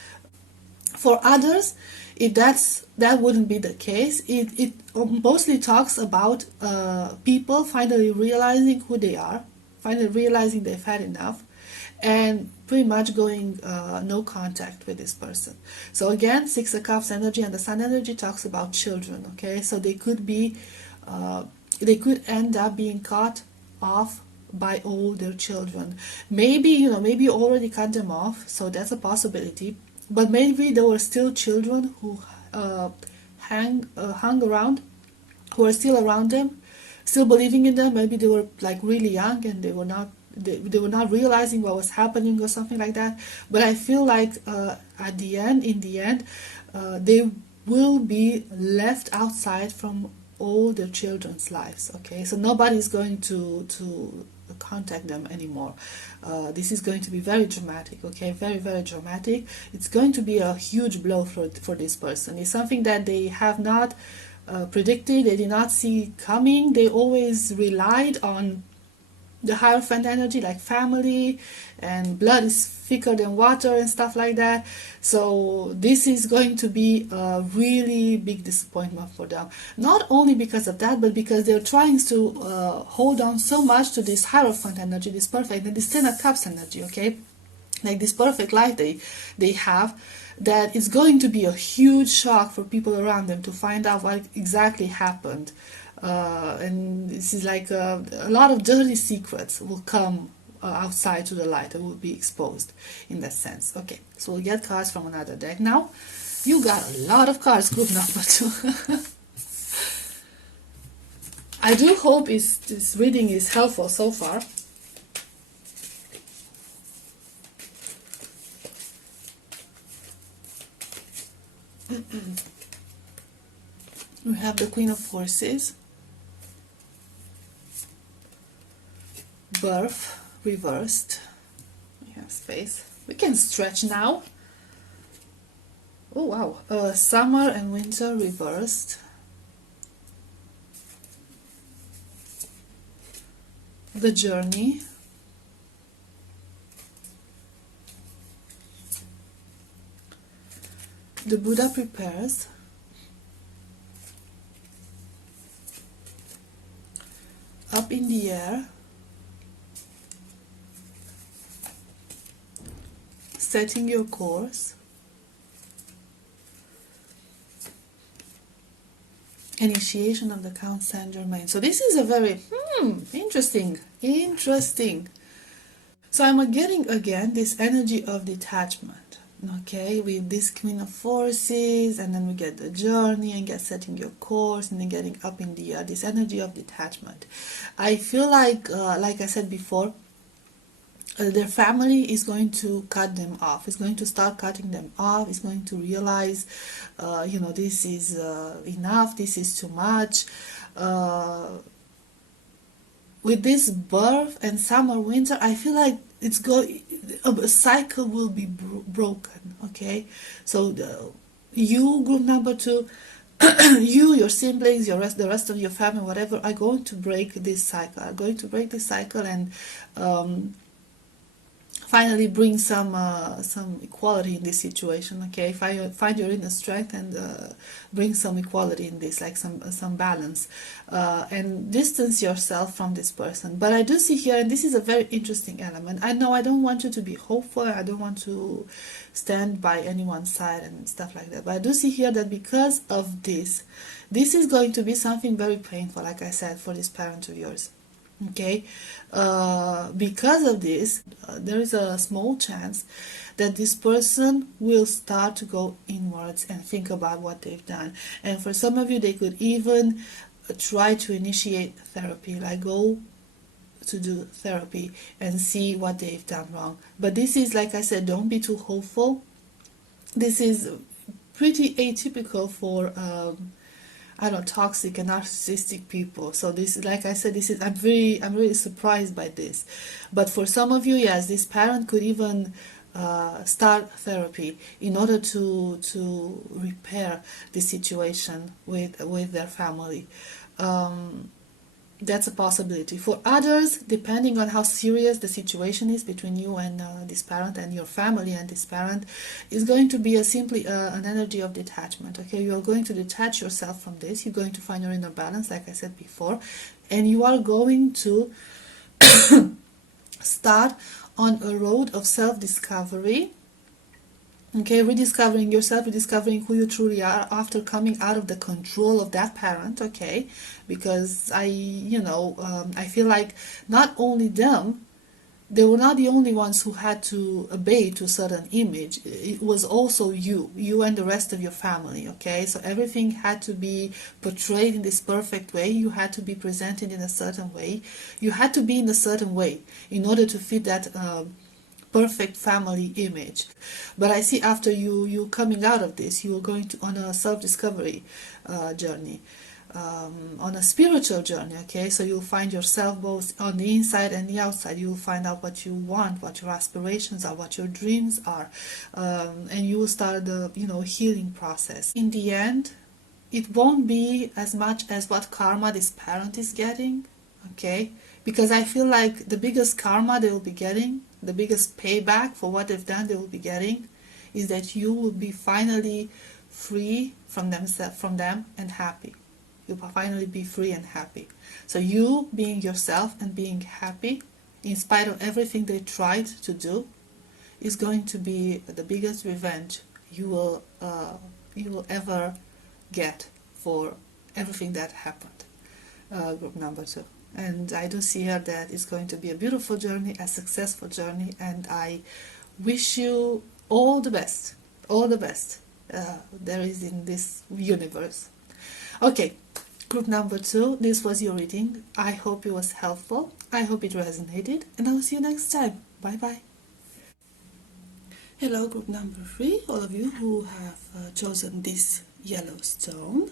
For others, if that wouldn't be the case, it mostly talks about people finally realizing who they are, finally realizing they've had enough, and pretty much going no contact with this person. So again, Six of Cups energy and the Sun energy talks about children, okay? So they could be they could end up being cut off by all their children. Maybe you already cut them off, so that's a possibility. But maybe there were still children who hung around, who are still around them, still believing in them. Maybe they were like really young and they were not realizing what was happening or something like that. But I feel like in the end, they will be left outside from all their children's lives, okay? So nobody's going to contact them anymore. This is going to be very dramatic, okay? Very, very dramatic. It's going to be a huge blow for this person. It's something that they have not predicted, they did not see coming. They always relied on the Hierophant energy, like family, and blood is thicker than water and stuff like that. So this is going to be a really big disappointment for them. Not only because of that, but because they're trying to hold on so much to this Hierophant energy, this perfect, and this Ten of Cups energy, okay? Like this perfect life they have, that it's going to be a huge shock for people around them to find out what exactly happened. And this is like a lot of dirty secrets will come outside to the light and will be exposed in that sense. Okay, so we'll get cards from another deck now. You got a lot of cards, group number 2. I do hope this reading is helpful so far. We have the Queen of Forces, Birth reversed. We have space. We can stretch now. Oh wow. Summer and Winter reversed. The Journey. The Buddha prepares. Up in the air. Setting your course. Initiation of the Count Saint Germain. So this is a very interesting. So I'm getting again this energy of detachment. Okay, with this Queen of Forces, and then we get the Journey and get setting your course, and then getting up in the air, this energy of detachment. I feel like I said before, their family is going to cut them off. It's going to start cutting them off. It's going to realize, this is enough. This is too much. With this Birth and Summer, Winter, I feel like a cycle will be broken. Okay, so you, group number 2, you, your siblings, the rest of your family, whatever, are going to break this cycle. Are going to break this cycle and finally bring some equality in this situation. Okay, find your inner strength and bring some equality in this, like some balance, and distance yourself from this person. But I do see here, and this is a very interesting element. I know I don't want you to be hopeful. I don't want to stand by anyone's side and stuff like that. But I do see here that because of this is going to be something very painful, like I said, for this parent of yours. Okay, because of this, there is a small chance that this person will start to go inwards and think about what they've done. And for some of you, they could even try to initiate therapy, like go to do therapy and see what they've done wrong. But this is, like I said, don't be too hopeful. This is pretty atypical for toxic and narcissistic people. So this, like I said, I'm really surprised by this. But for some of you, yes, this parent could even start therapy in order to repair the situation with their family. That's a possibility. For others, depending on how serious the situation is between you and this parent, and your family and this parent, is going to be simply an energy of detachment. Okay, you are going to detach yourself from this. You're going to find your inner balance, like I said before, and you are going to start on a road of self-discovery. Okay, rediscovering yourself, rediscovering who you truly are after coming out of the control of that parent. Okay, because I feel like not only them, they were not the only ones who had to obey to a certain image. It was also you and the rest of your family. Okay, so everything had to be portrayed in this perfect way. You had to be presented in a certain way. You had to be in a certain way in order to fit that perfect family image. But I see after you coming out of this, you are going to on a self-discovery journey, on a spiritual journey. Okay, so you'll find yourself both on the inside and the outside. You'll find out what you want, what your aspirations are, what your dreams are, and you will start the healing process. In the end, it won't be as much as what karma this parent is getting. Okay, because I feel like the biggest karma they will be getting, the biggest payback for what they've done they will be getting, is that you will be finally free from them and happy. You'll finally be free and happy. So you being yourself and being happy, in spite of everything they tried to do, is going to be the biggest revenge you will ever get for everything that happened. Group number 2. And I do see here that it's going to be a beautiful journey, a successful journey, and I wish you all the best there is in this universe. Okay, group number 2, this was your reading. I hope it was helpful. I hope it resonated, and I will see you next time. Bye bye. Hello, group number 3, all of you who have chosen this yellow stone.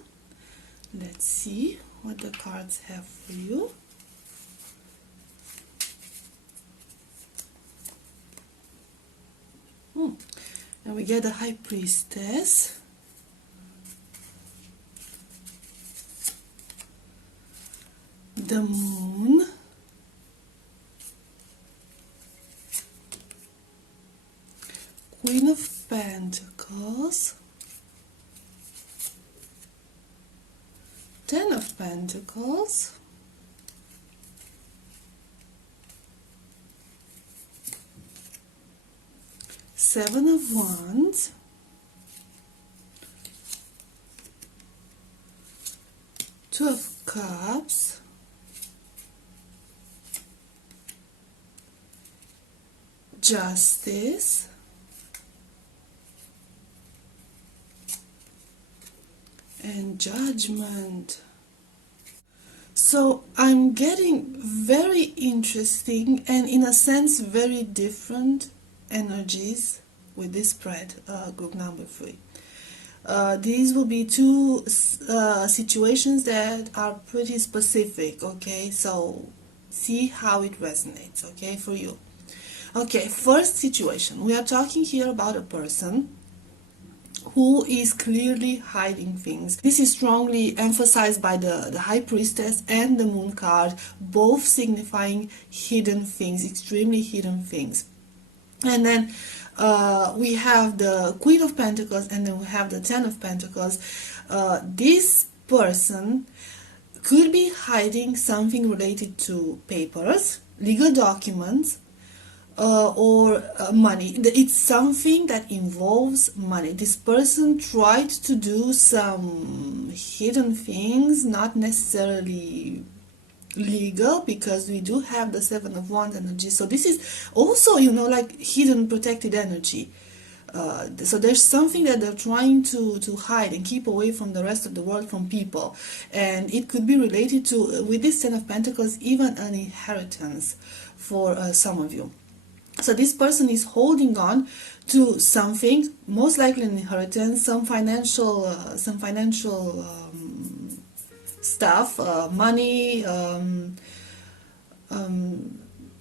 Let's see what the cards have for you. And we get the High Priestess, the Moon, Queen of Pentacles, Ten of Pentacles, Seven of Wands, Two of Cups, Justice, and Judgment. So I'm getting very interesting and in a sense very different energies with this spread, group number 3. These will be two situations that are pretty specific, okay? So see how it resonates, okay, for you. Okay, first situation. We are talking here about a person who is clearly hiding things. This is strongly emphasized by the High Priestess and the Moon card, both signifying hidden things, extremely hidden things. And then we have the Queen of Pentacles, and then we have the Ten of Pentacles. This person could be hiding something related to papers, legal documents, or money. It's something that involves money. This person tried to do some hidden things, not necessarily legal, because we do have the Seven of Wands energy. So this is also, like hidden protected energy. So there's something that they're trying to hide and keep away from the rest of the world, from people. And it could be related to, with this Ten of Pentacles, even an inheritance for some of you. So this person is holding on to something, most likely an inheritance, some financial stuff, money,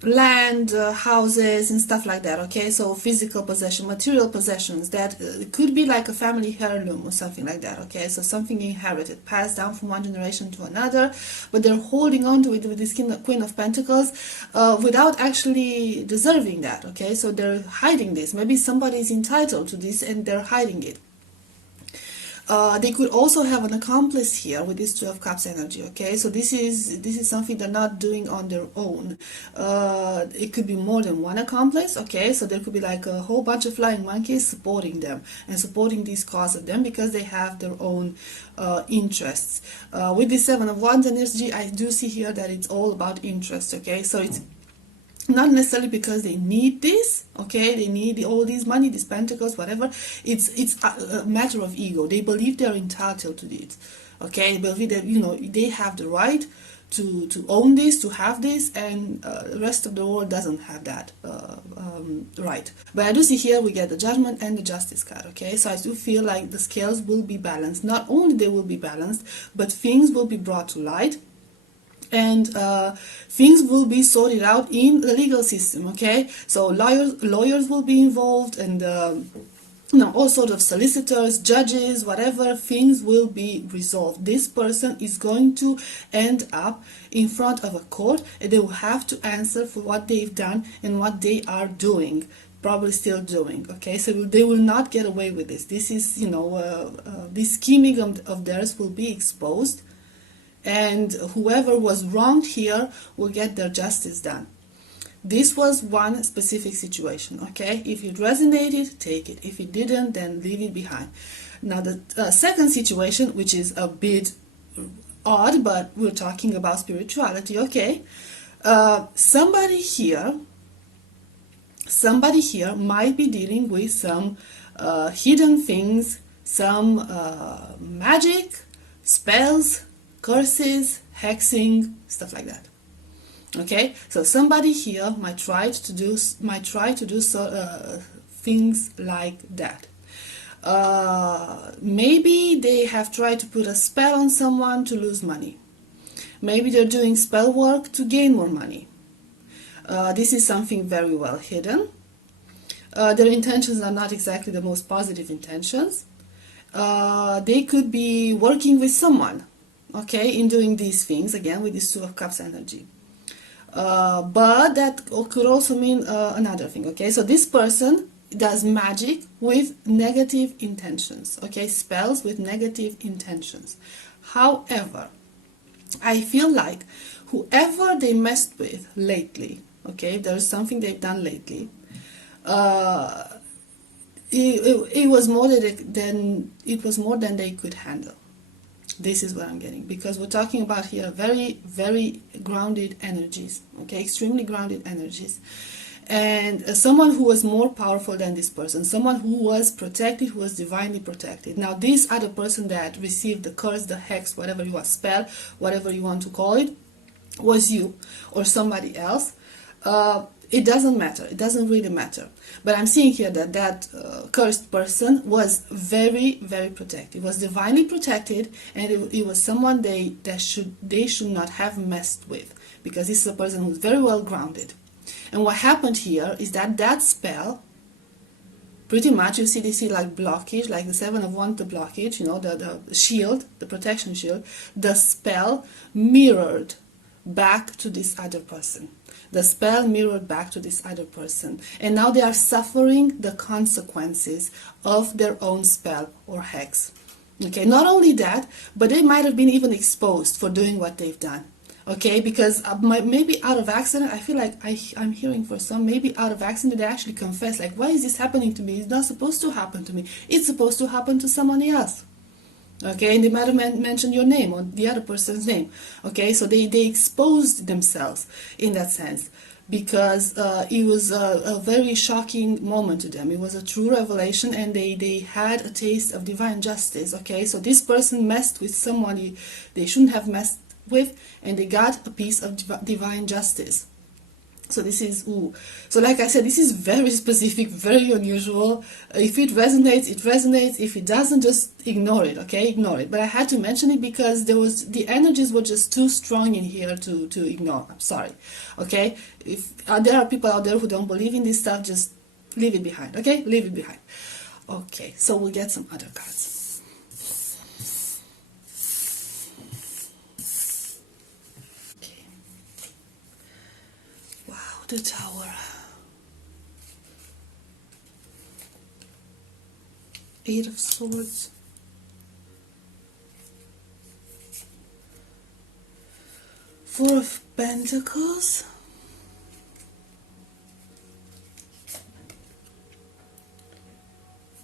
land, houses and stuff like that, okay? So physical possession, material possessions, that could be like a family heirloom or something like that, okay? So something inherited, passed down from one generation to another, but they're holding on to it with this Queen of Pentacles without actually deserving that, okay? So they're hiding this. Maybe somebody is entitled to this and they're hiding it. They could also have an accomplice here with this Two of Cups energy, okay? So this is something they're not doing on their own. It could be more than one accomplice, okay? So there could be like a whole bunch of flying monkeys supporting them and supporting this cause of them because they have their own interests. With the Seven of Wands energy, I do see here that it's all about interest, okay? So it's not necessarily because they need this, okay? They need all these money, these pentacles, whatever. It's a matter of ego. They believe they're entitled to it, okay? They believe that they have the right to own this, to have this, and the rest of the world doesn't have that right. But I do see here we get the Judgment and the Justice card, okay? So I do feel like the scales will be balanced. Not only they will be balanced, but things will be brought to light. And things will be sorted out in the legal system, okay? So lawyers will be involved, and Now, all sorts of solicitors, judges, whatever, things will be resolved. This person is going to end up in front of a court, and they will have to answer for what they've done and what they are doing, probably still doing. Okay, so they will not get away with this. This is, this scheming of theirs will be exposed, and whoever was wronged here will get their justice done. This was one specific situation, okay? If it resonated, take it. If it didn't, then leave it behind. Now, the second situation, which is a bit odd, but we're talking about spirituality, okay? Somebody here might be dealing with some hidden things, some magic, spells, curses, hexing, stuff like that. Okay, so somebody here might try to do things like that. Maybe they have tried to put a spell on someone to lose money. Maybe they're doing spell work to gain more money. This is something very well hidden. Their intentions are not exactly the most positive intentions. They could be working with someone, okay, in doing these things, again with this Two of Cups energy. But that could also mean another thing, okay? So this person does magic with negative intentions, okay? Spells with negative intentions. However, I feel like whoever they messed with lately, okay, there's something they've done lately, it was more than they could handle. This is what I'm getting, because we're talking about here very, very grounded energies, okay, extremely grounded energies. And someone who was more powerful than this person, someone who was protected, who was divinely protected. Now, this other person that received the curse, the hex, whatever you want, spell, whatever you want to call it, was you or somebody else. It doesn't matter. It doesn't really matter. But I'm seeing here that cursed person was very, very protected. Was divinely protected, and it was someone they should not have messed with, because this is a person who's very well grounded. And what happened here is that spell, pretty much, you see like blockage, like the Seven of Wands, the blockage, the shield, the protection shield, the spell mirrored back to this other person. The spell mirrored back to this other person. And now they are suffering the consequences of their own spell or hex. Okay, not only that, but they might have been even exposed for doing what they've done. Okay, because maybe out of accident, I feel like I'm hearing for some, maybe out of accident, they actually confess, like, why is this happening to me? It's not supposed to happen to me. It's supposed to happen to someone else. Okay, and they might have mentioned your name or the other person's name. Okay, so they exposed themselves in that sense, because it was a very shocking moment to them. It was a true revelation, and they had a taste of divine justice. Okay, so this person messed with someone they shouldn't have messed with, and they got a piece of divine justice. So this is, so like I said, this is very specific, very unusual. If it resonates, it resonates. If it doesn't, just ignore it, okay? Ignore it. But I had to mention it because the energies were just too strong in here to ignore. I'm sorry, okay? If there are people out there who don't believe in this stuff, just leave it behind, okay? Leave it behind. Okay, so we'll get some other cards. The Tower, Eight of Swords, Four of Pentacles,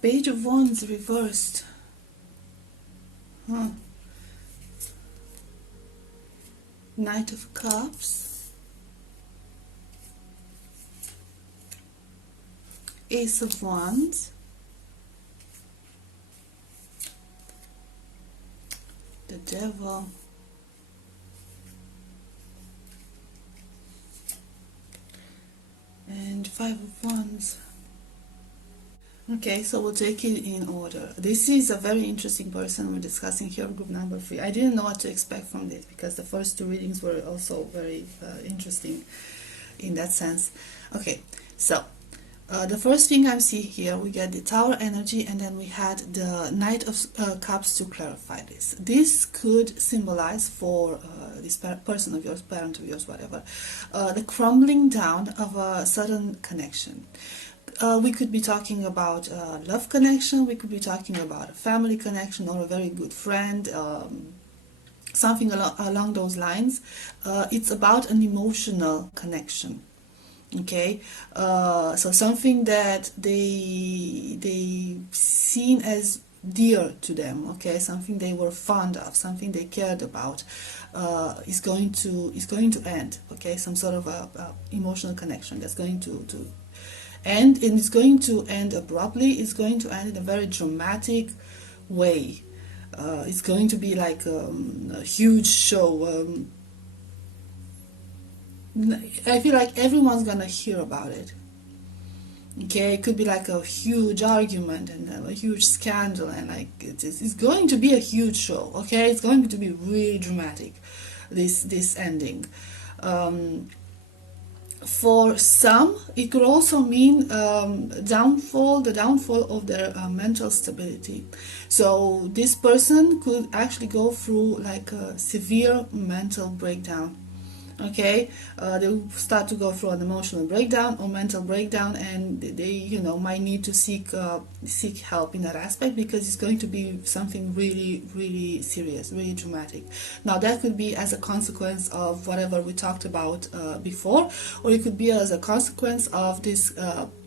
Page of Wands reversed, Knight of Cups, Ace of Wands, the Devil, and Five of Wands. Okay, so we'll take it in order. This is a very interesting person we're discussing here, group number 3. I didn't know what to expect from this, because the first two readings were also very interesting in that sense. Okay, so The first thing I see here, we get the Tower energy, and then we had the Knight of Cups to clarify this. This could symbolize for this person of yours, parent of yours, whatever, the crumbling down of a sudden connection. We could be talking about a love connection, we could be talking about a family connection or a very good friend, something along those lines. It's about an emotional connection. Okay, so something that they seen as dear to them. Okay, something they were fond of, something they cared about, is going to end. Okay, some sort of a emotional connection that's going to end, and it's going to end abruptly. It's going to end in a very dramatic way. It's going to be like a huge show. I feel like everyone's gonna hear about it. Okay, it could be like a huge argument and a huge scandal, and like it's going to be a huge show. Okay, it's going to be really dramatic. This ending. For some, it could also mean the downfall of their mental stability. So this person could actually go through like a severe mental breakdown. Okay, they will start to go through an emotional breakdown or mental breakdown, and they might need to seek help in that aspect, because it's going to be something really, really serious, really dramatic. Now that could be as a consequence of whatever we talked about before, or it could be as a consequence of this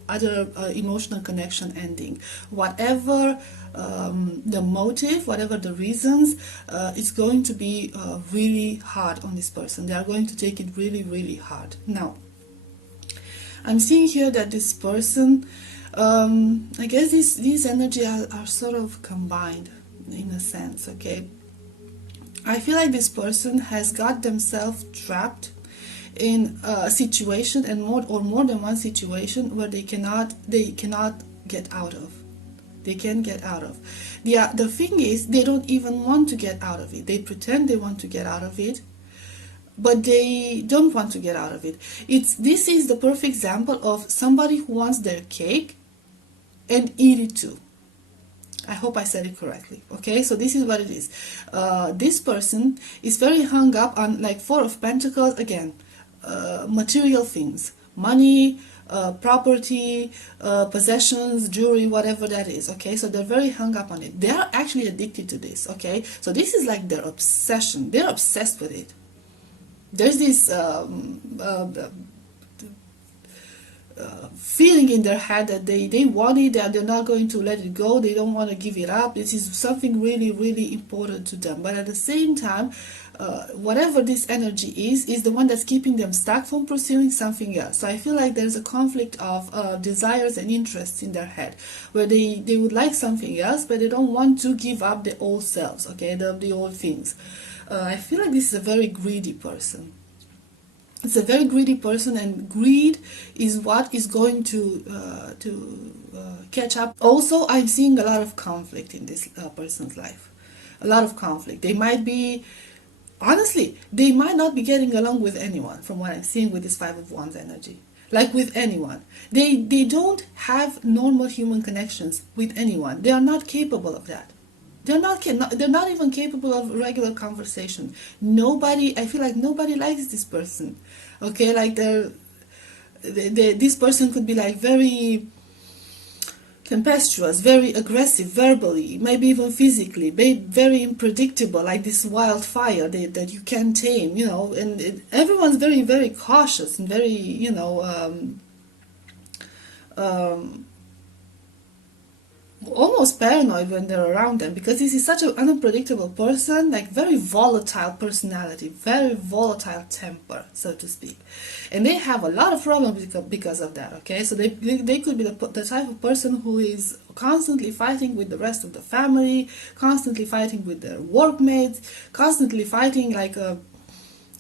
other emotional connection ending. Whatever the motive, whatever the reasons, it's going to be really hard on this person. They are going to take it really, really hard. Now, I'm seeing here that this person, I guess these energies are sort of combined in a sense, okay? I feel like this person has got themselves trapped in a situation, and more than one situation, where they cannot get out of. They can't get out of. The thing is, they don't even want to get out of it. They pretend they want to get out of it, but they don't want to get out of it. This is the perfect example of somebody who wants their cake and eat it too. I hope I said it correctly. Okay, so this is what it is. This person is very hung up on, like, Four of Pentacles again. Material things, money, property, possessions, jewelry, whatever that is. Okay, so they're very hung up on it. They are actually addicted to this. Okay, so this is like their obsession. They're obsessed with it. There's this feeling in their head that they want it, that they're not going to let it go, they don't want to give it up. This is something really, really important to them. But at the same time, whatever this energy is the one that's keeping them stuck from pursuing something else. So I feel like there's a conflict of desires and interests in their head, where they would like something else, but they don't want to give up the old selves, okay, the old things. I feel like this is a very greedy person. It's a very greedy person, and greed is what is going to catch up. Also, I'm seeing a lot of conflict in this person's life. A lot of conflict. They might be, honestly, they might not be getting along with anyone, from what I'm seeing with this Five of Wands energy. Like, with anyone. They don't have normal human connections with anyone. They are not capable of that. They're not even capable of regular conversation. I feel like nobody likes this person. Okay, like this person could be like very tempestuous, very aggressive verbally, maybe even physically, very unpredictable, like this wildfire that you can't tame, and everyone's very, very cautious and very, almost paranoid when they're around them, because this is such an unpredictable person, like very volatile personality, very volatile temper, so to speak, and they have a lot of problems because of that. Okay, so they could be the type of person who is constantly fighting with the rest of the family, constantly fighting with their workmates, constantly fighting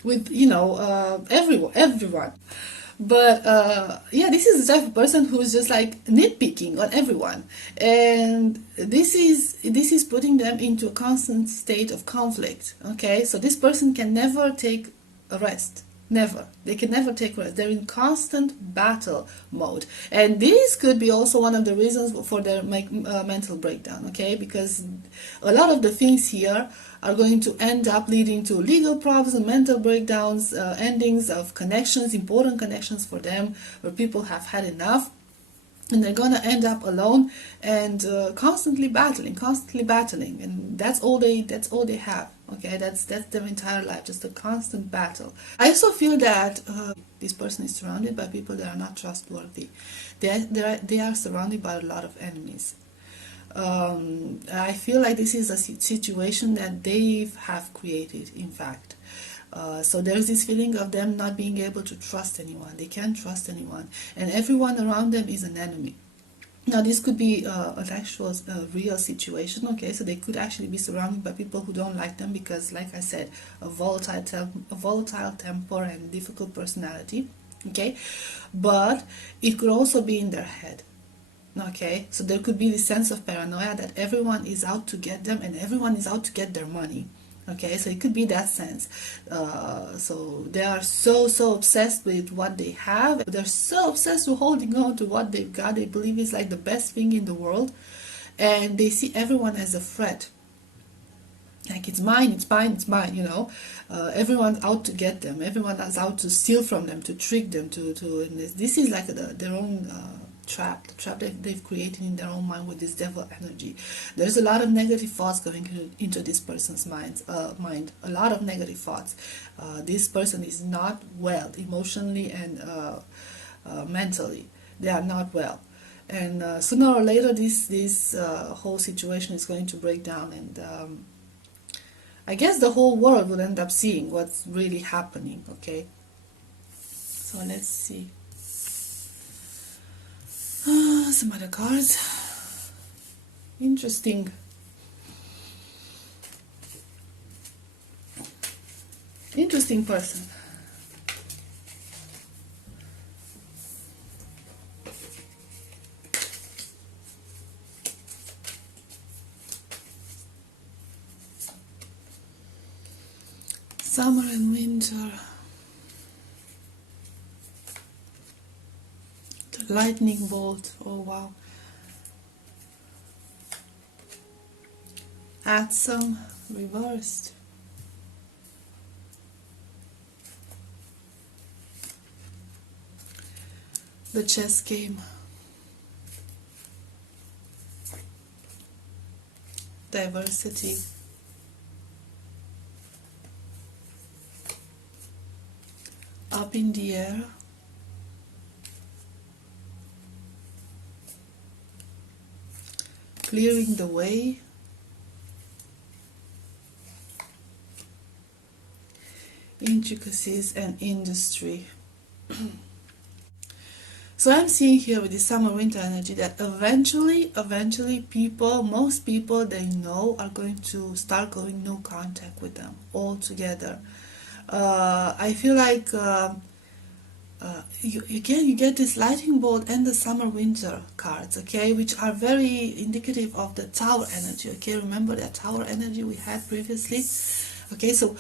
with everyone. But this is the type of person who is just like nitpicking on everyone, and this is putting them into a constant state of conflict. Okay, so this person can never take a rest. Never. They can never take rest. They're in constant battle mode. And this could be also one of the reasons for their mental breakdown, okay? Because a lot of the things here are going to end up leading to legal problems and mental breakdowns, endings of connections, important connections for them, where people have had enough. And they're gonna end up alone and constantly battling, and that's all they have. Okay, that's their entire life, just a constant battle. I also feel that this person is surrounded by people that are not trustworthy. They are surrounded by a lot of enemies. I feel like this is a situation that they have created, in fact. So there's this feeling of them not being able to trust anyone. They can't trust anyone, and everyone around them is an enemy. Now this could be an actual real situation, okay? So they could actually be surrounded by people who don't like them because, like I said, a volatile temper and difficult personality, okay? But it could also be in their head. Okay, so there could be this sense of paranoia that everyone is out to get them and everyone is out to get their money. Okay, so it could be that sense. So they are so obsessed with what they have. They're so obsessed with holding on to what they've got. They believe it's like the best thing in the world, and they see everyone as a threat. Like it's mine, it's mine, it's mine. You know, everyone's out to get them. Everyone is out to steal from them, to trick them, And this is like their own. The trap that they've created in their own mind with this devil energy. There's a lot of negative thoughts going into this person's mind. A lot of negative thoughts. This person is not well emotionally and mentally. They are not well, and sooner or later this whole situation is going to break down, and I guess the whole world will end up seeing what's really happening. Okay, so let's see. Some other cards. Interesting. Interesting person. Summer and winter. Lightning bolt. Oh wow. Add some reversed. The chess game. Diversity. Up in the air. Clearing the way. Intricacies and industry. So I'm seeing here with the summer winter energy that eventually most people they know are going to start going no contact with them altogether. I feel like you get this lightning bolt and the summer winter cards, okay, which are very indicative of the tower energy. Okay, remember that tower energy we had previously. Okay, so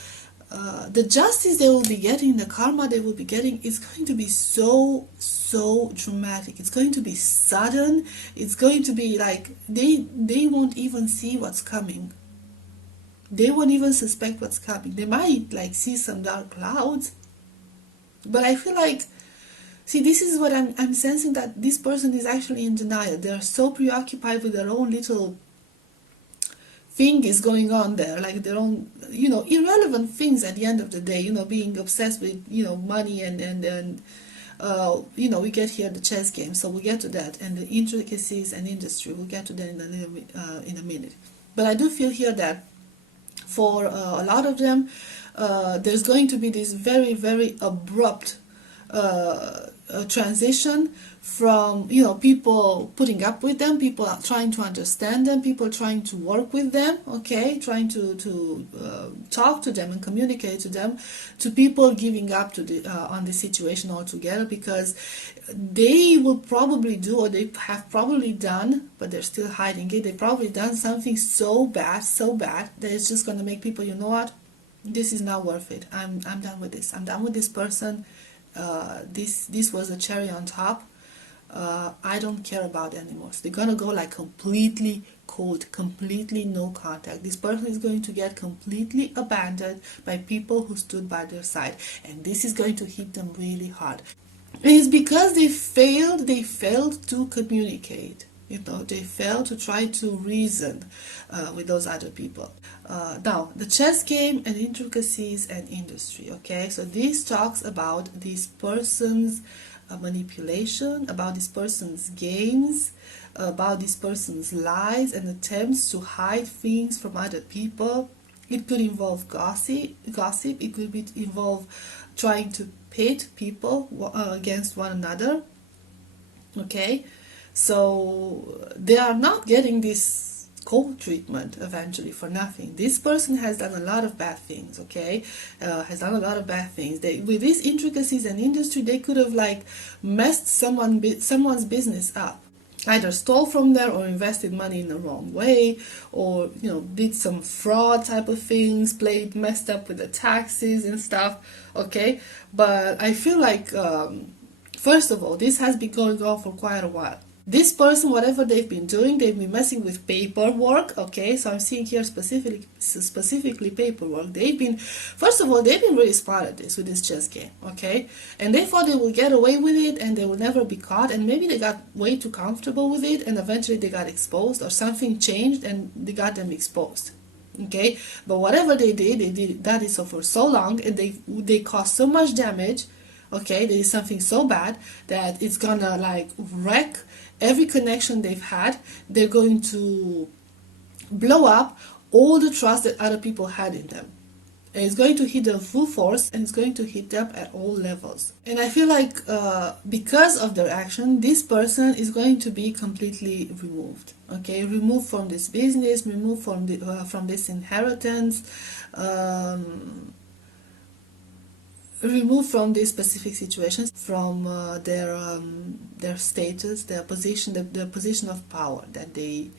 the justice they will be getting, the karma they will be getting, is going to be so dramatic. It's going to be sudden. It's going to be like they won't even see what's coming. They won't even suspect what's coming. They might like see some dark clouds, but I feel like, see, this is what I'm sensing, that this person is actually in denial. They're so preoccupied with their own little thing is going on there, like their own, irrelevant things at the end of the day, being obsessed with, money and we get here the chess game, so we get to that, and the intricacies and industry, we'll get to that in a minute. But I do feel here that for a lot of them, there's going to be this very abrupt transition from people putting up with them, people are trying to understand them, people trying to work with them, okay, trying to talk to them and communicate to them, to people giving up on the situation altogether, because they will probably do, or they have probably done, but they're still hiding it, they probably done something so bad that it's just going to make people, you know what, this is not worth it. I'm done with this. I'm done with this person. This was a cherry on top. I don't care about it anymore. So they're gonna go like completely cold, completely no contact. This person is going to get completely abandoned by people who stood by their side, and this is going to hit them really hard. And it's because they failed to communicate. They failed to try to reason with those other people. Now, the chess game and intricacies and industry. Okay, so this talks about this person's manipulation, about this person's games, about this person's lies and attempts to hide things from other people. It could involve gossip. It could involve trying to pit people against one another. Okay, so they are not getting this cold treatment eventually for nothing. This person has done a lot of bad things. Okay, has done a lot of bad things. With these intricacies and industry, they could have like messed someone's business up, either stole from there or invested money in the wrong way, or did some fraud type of things, messed up with the taxes and stuff. Okay, but I feel like first of all, this has been going on for quite a while. This person, whatever they've been doing, they've been messing with paperwork. Okay, so I'm seeing here specifically paperwork. First of all, they've been really smart at this with this chess game. Okay, and they thought they would get away with it and they will never be caught. And maybe they got way too comfortable with it, and eventually they got exposed, or something changed and they got them exposed. Okay, but whatever they did that is for so long, and they caused so much damage. Okay, there is something so bad that it's gonna like wreck every connection they've had. They're going to blow up all the trust that other people had in them. And it's going to hit them full force, and it's going to hit them at all levels. And I feel like because of their action, this person is going to be completely removed. Okay, removed from this business, removed from this inheritance, removed from these specific situations, from their status, their position of power that they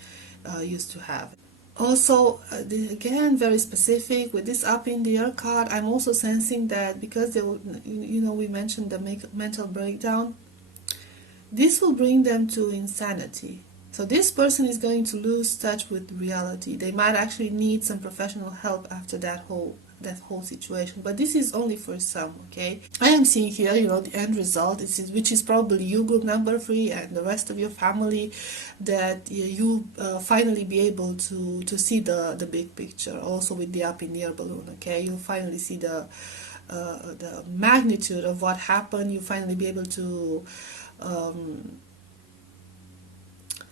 used to have. Also, again, very specific with this up in the air card. I'm also sensing that because we mentioned the mental breakdown, this will bring them to insanity. So this person is going to lose touch with reality. They might actually need some professional help after that whole situation, but this is only for some. Okay, I am seeing here the end result, which is probably you, group number 3, and the rest of your family, that you finally be able to see the big picture, also with the up in the air balloon. Okay, you finally see the magnitude of what happened. You finally be able to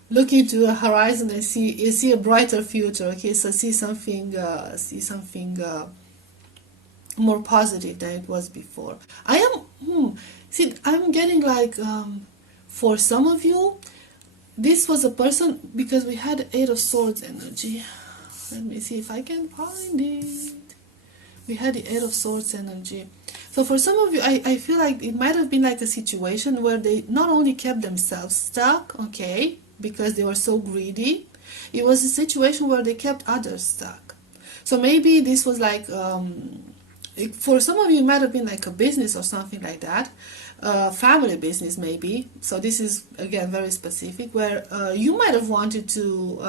look into a horizon and see a brighter future. Okay, so see something more positive than it was before. I'm getting like, for some of you, this was a person, because we had 8 of Swords energy. Let me see if I can find it. We had the 8 of Swords energy. So for some of you, I feel like it might have been like a situation where they not only kept themselves stuck, okay, because they were so greedy, it was a situation where they kept others stuck. So maybe this was like, for some of you, it might have been like a business or something like that, family business maybe. So this is again very specific, where you might have wanted to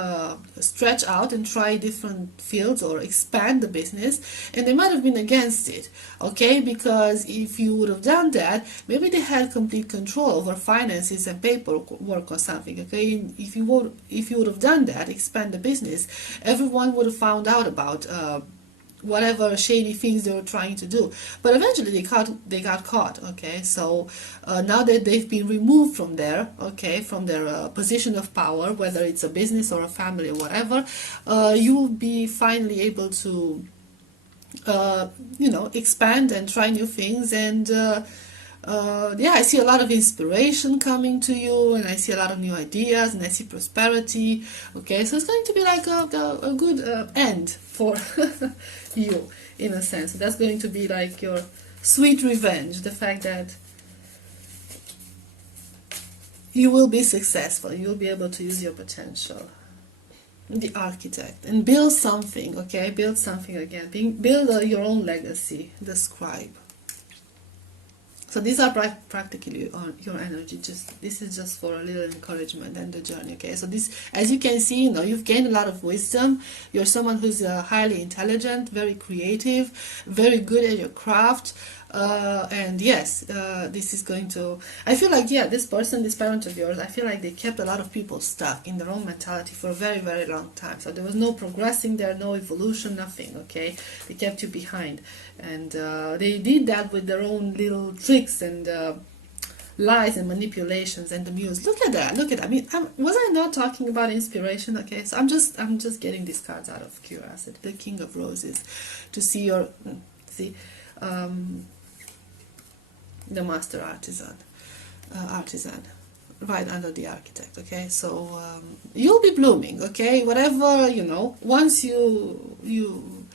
stretch out and try different fields or expand the business, and they might have been against it. Okay, because if you would have done that, maybe they had complete control over finances and paperwork or something. Okay, if you would have done that, expand the business, everyone would have found out about whatever shady things they were trying to do. But eventually they got caught. Okay, so now that they've been removed from there, okay, from their position of power, whether it's a business or a family or whatever, you will be finally able to expand and try new things. And I see a lot of inspiration coming to you, and I see a lot of new ideas, and I see prosperity. Okay, so it's going to be like a good end for you, in a sense. That's going to be like your sweet revenge, the fact that you will be successful, you will be able to use your potential. the architect, and build something, okay? Build something again. Build your own legacy, the scribe. So these are practically on your energy. Just this is just for a little encouragement and the journey. Okay, so this, as you can see, you've gained a lot of wisdom. You're someone who's highly intelligent, very creative, very good at your craft. And yes, this is going to, I feel like, yeah, this person, this parent of yours, I feel like they kept a lot of people stuck in their own mentality for a very, very long time. So there was no progressing there, no evolution, nothing, okay? They kept you behind. And they did that with their own little tricks and lies and manipulations and the muse. Look at that, look at that. I mean, was I not talking about inspiration? Okay, so I'm just getting these cards out of curiosity. The King of Roses, to see your, see, the Master Artisan, right under the Architect. Okay, so you'll be blooming. Okay, whatever, once you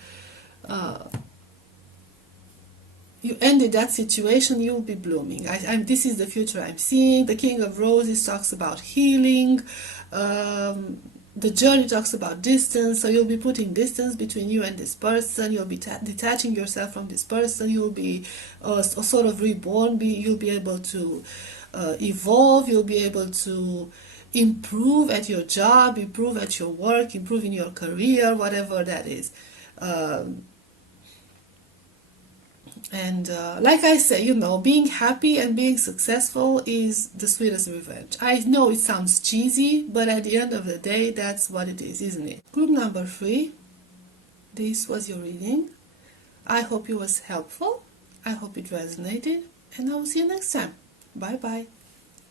ended that situation, you'll be blooming. This is the future I'm seeing. The King of Roses talks about healing. The journey talks about distance, so you'll be putting distance between you and this person. You'll be detaching yourself from this person. You'll be sort of reborn. You'll be able to evolve. You'll be able to improve at your job, improve at your work, improve in your career, whatever that is. And like I say, being happy and being successful is the sweetest revenge. I know it sounds cheesy, but at the end of the day, that's what it is, isn't it? Group number 3, this was your reading. I hope it was helpful. I hope it resonated. And I will see you next time. Bye bye.